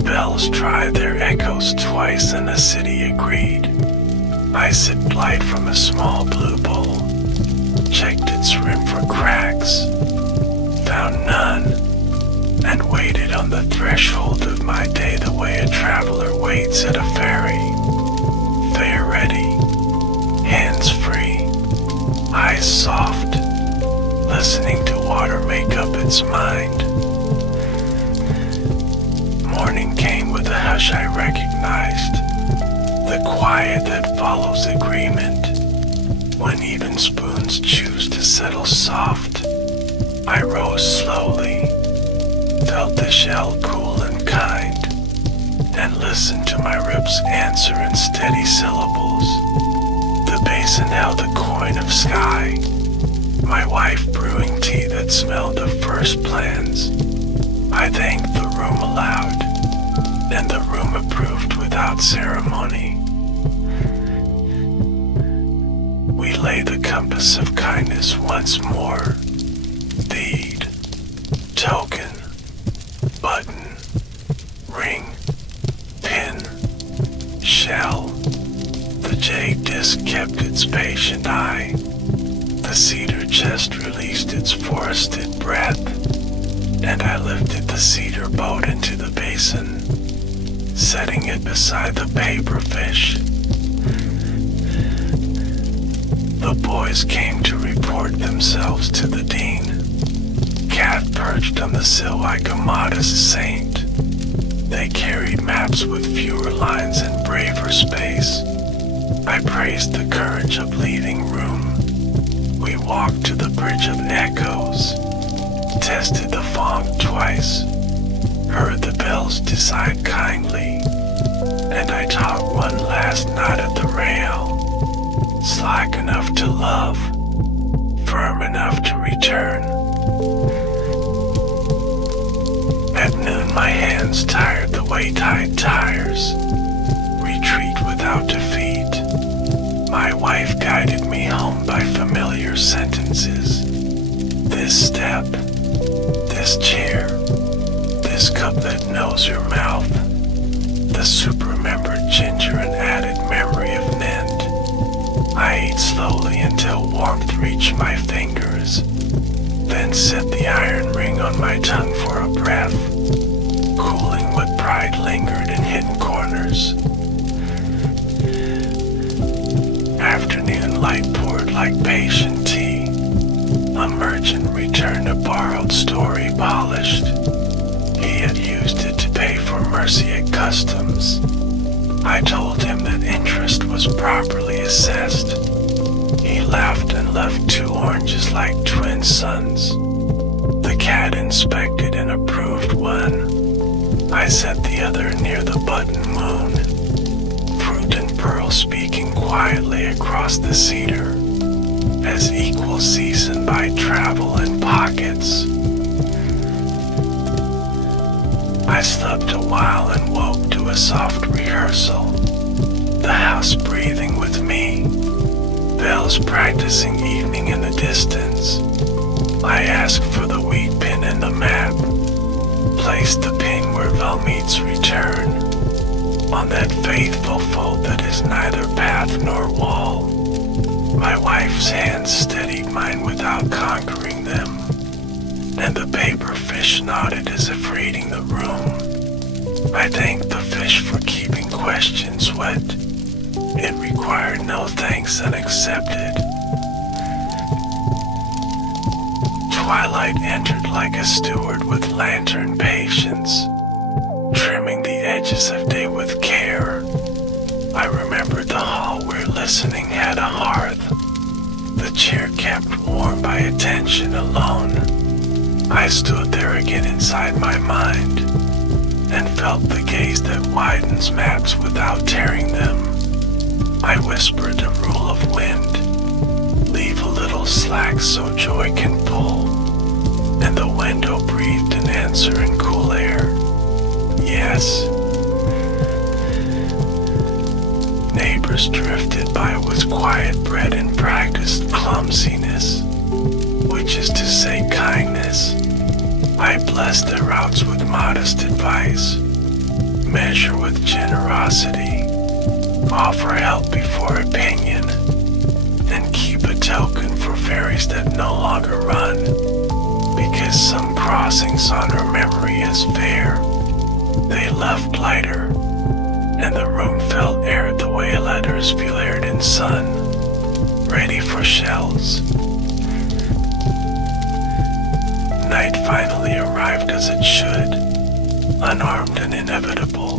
Bells tried their echoes twice and the city agreed. I sipped light from a small blue bowl, checked its rim for cracks, found none, and waited on the threshold of my day the way a traveler waits at a ferry. Fare ready, hands free, eyes soft, listening to water make up its mind. Morning came with a hush I recognized, the quiet that follows agreement. When even spoons choose to settle soft, I rose slowly, felt the shell cool and kind, and listened to my ribs answer in steady syllables. The basin held a coin of sky, my wife brewing tea that smelled of first plans. I thanked the room aloud, and the room approved without ceremony. We lay the compass of kindness once more. Bead, token, button, ring, pin, shell. The jade disc kept its patient eye. The cedar chest released its forested breath, and I lifted the cedar boat into the basin, setting it beside the paper fish. The boys came to report themselves to the dean. Cat perched on the sill like a modest saint. They carried maps with fewer lines and braver space. I praised the courage of leaving room. We walked to the bridge of echoes, tested the fog twice, heard the bells decide kindly, and I taught one last knot at the rail. Slack enough to love, firm enough to return. At noon my hands tired the way tide tires. Retreat without defeat. My wife guided me home by familiar sentences. This step, this chair, this cup that knows your mouth, the super-remembered ginger and added memory of Nent. I ate slowly until warmth reached my fingers, then set the iron ring on my tongue for a breath, cooling what pride lingered in hidden corners. Afternoon light poured like patient tea. A merchant returned a borrowed story polished. He had used it to pay for mercy at customs. I told him that interest was properly assessed. He laughed and left 2 oranges like twin sons. The cat inspected and approved one. I set the other near the button moon. Fruit and pearl speaking quietly across the cedar, as equal seasoned by travel and pockets. I slept a while and woke to a soft rehearsal, the house breathing with me, bells practicing evening in the distance. I asked for the wheat pin and the map, placed the pin where Valmeet's return, on that faithful fold that is neither path nor wall. My wife's hands steadied mine without conquering them, and the paper fish nodded as if reading the room. I thanked the fish for keeping questions wet. It required no thanks and accepted. Twilight entered like a steward with lantern patience, trimming the edges of day with care. I remembered the hall where listening had a hearth, the chair kept warm by attention alone. I stood there again inside my mind, and felt the gaze that widens maps without tearing them. I whispered the rule of wind, leave a little slack so joy can pull. and the window breathed an answer in cool air. Yes. Neighbors drifted by with quiet bread and practiced clumsiness, which is to say kindness. I blessed their routes with modest advice, measure with generosity, offer help before opinion, and keep a token for ferries that no longer run, because some crossings on her memory is fair. They left lighter, and the room felt aired the way letters feel aired in sun, ready for shells. Night finally arrived as it should, unarmed and inevitable.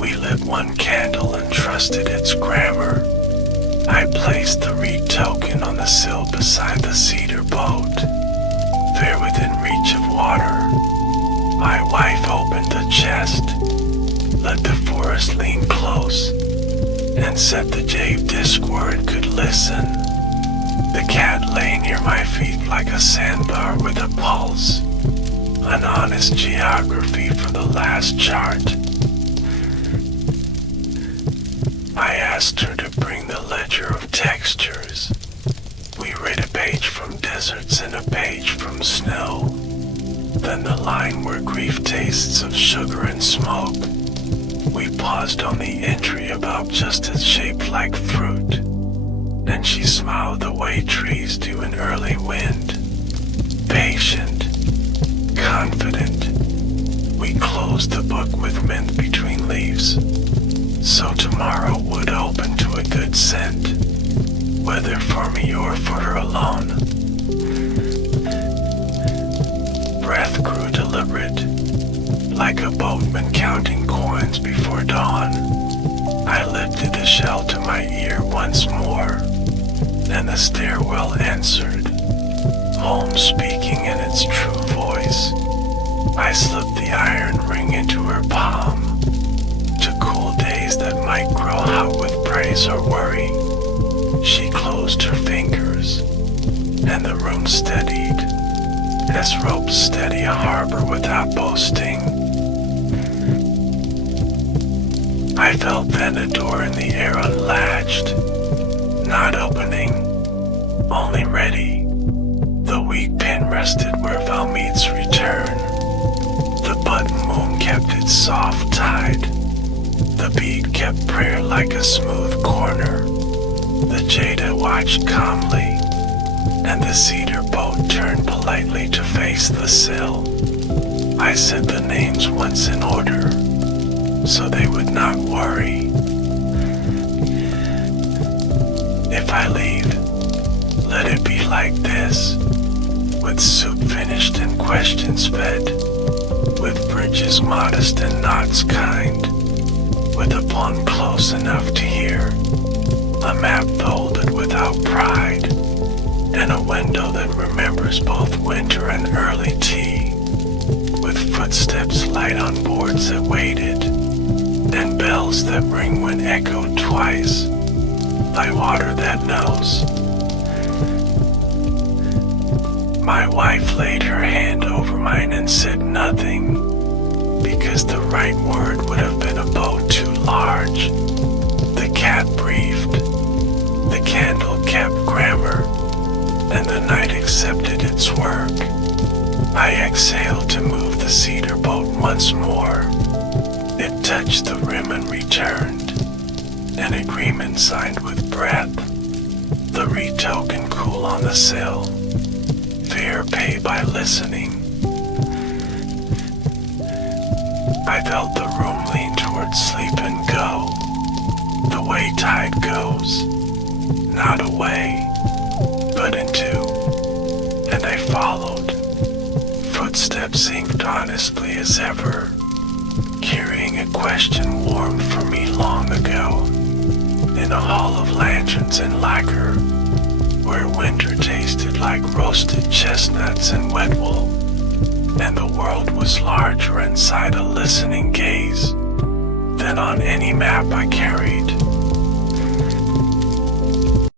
We lit one candle and trusted its grammar. I placed the reed token on the sill beside the cedar boat, fair within reach of water. My wife opened the chest, let the forest lean close, and set the jade disc where it could listen. The cat lay near my feet like a sandbar with a pulse, an honest geography for the last chart. I asked her to bring the ledger of textures. We read a page from deserts and a page from snow, then the line where grief tastes of sugar and smoke. We paused on the entry about justice shaped like fruit, and she smiled the way trees do in early wind. Patient, confident, we closed the book with mint between leaves, so tomorrow would open to a good scent, whether for me or for her alone. Breath grew deliberate, like a boatman counting coins before dawn. I lifted the shell to my ear once more, and the stairwell answered, home speaking in its true voice. I slipped the iron ring into her palm, to cool days that might grow hot with praise or worry. She closed her fingers, and the room steadied, as ropes steady a harbor without boasting. I felt then a door in the air unlatched, not opening, only ready. The weak pin rested where Valmeet's return. The button moon kept its soft tide. The bead kept prayer like a smooth corner. The Jada watched calmly, and the cedar boat turned politely to face the sill. I said the names once in order, so they would not worry. If I leave, let it be like this, with soup finished and questions fed, with bridges modest and knots kind, with a pond close enough to hear, a map folded without pride, and a window that remembers both winter and early tea, with footsteps light on boards that waited, and bells that ring when echoed twice, by water that knows. My wife laid her hand over mine and said nothing, because the right word would have been a boat too large. The cat breathed, the candle kept grammar, and the night accepted its work. I exhaled to move the cedar boat once more. It touched the rim and returned, an agreement signed with breath, the retoken cool on the sill, fair pay by listening. I felt the room lean toward sleep and go, the way tide goes, not away, but into, and I followed, footsteps inked honestly as ever, carrying a question warmed for me long ago, in a hall of lanterns and lacquer, where winter tasted like roasted chestnuts and wet wool, and the world was larger inside a listening gaze than on any map I carried.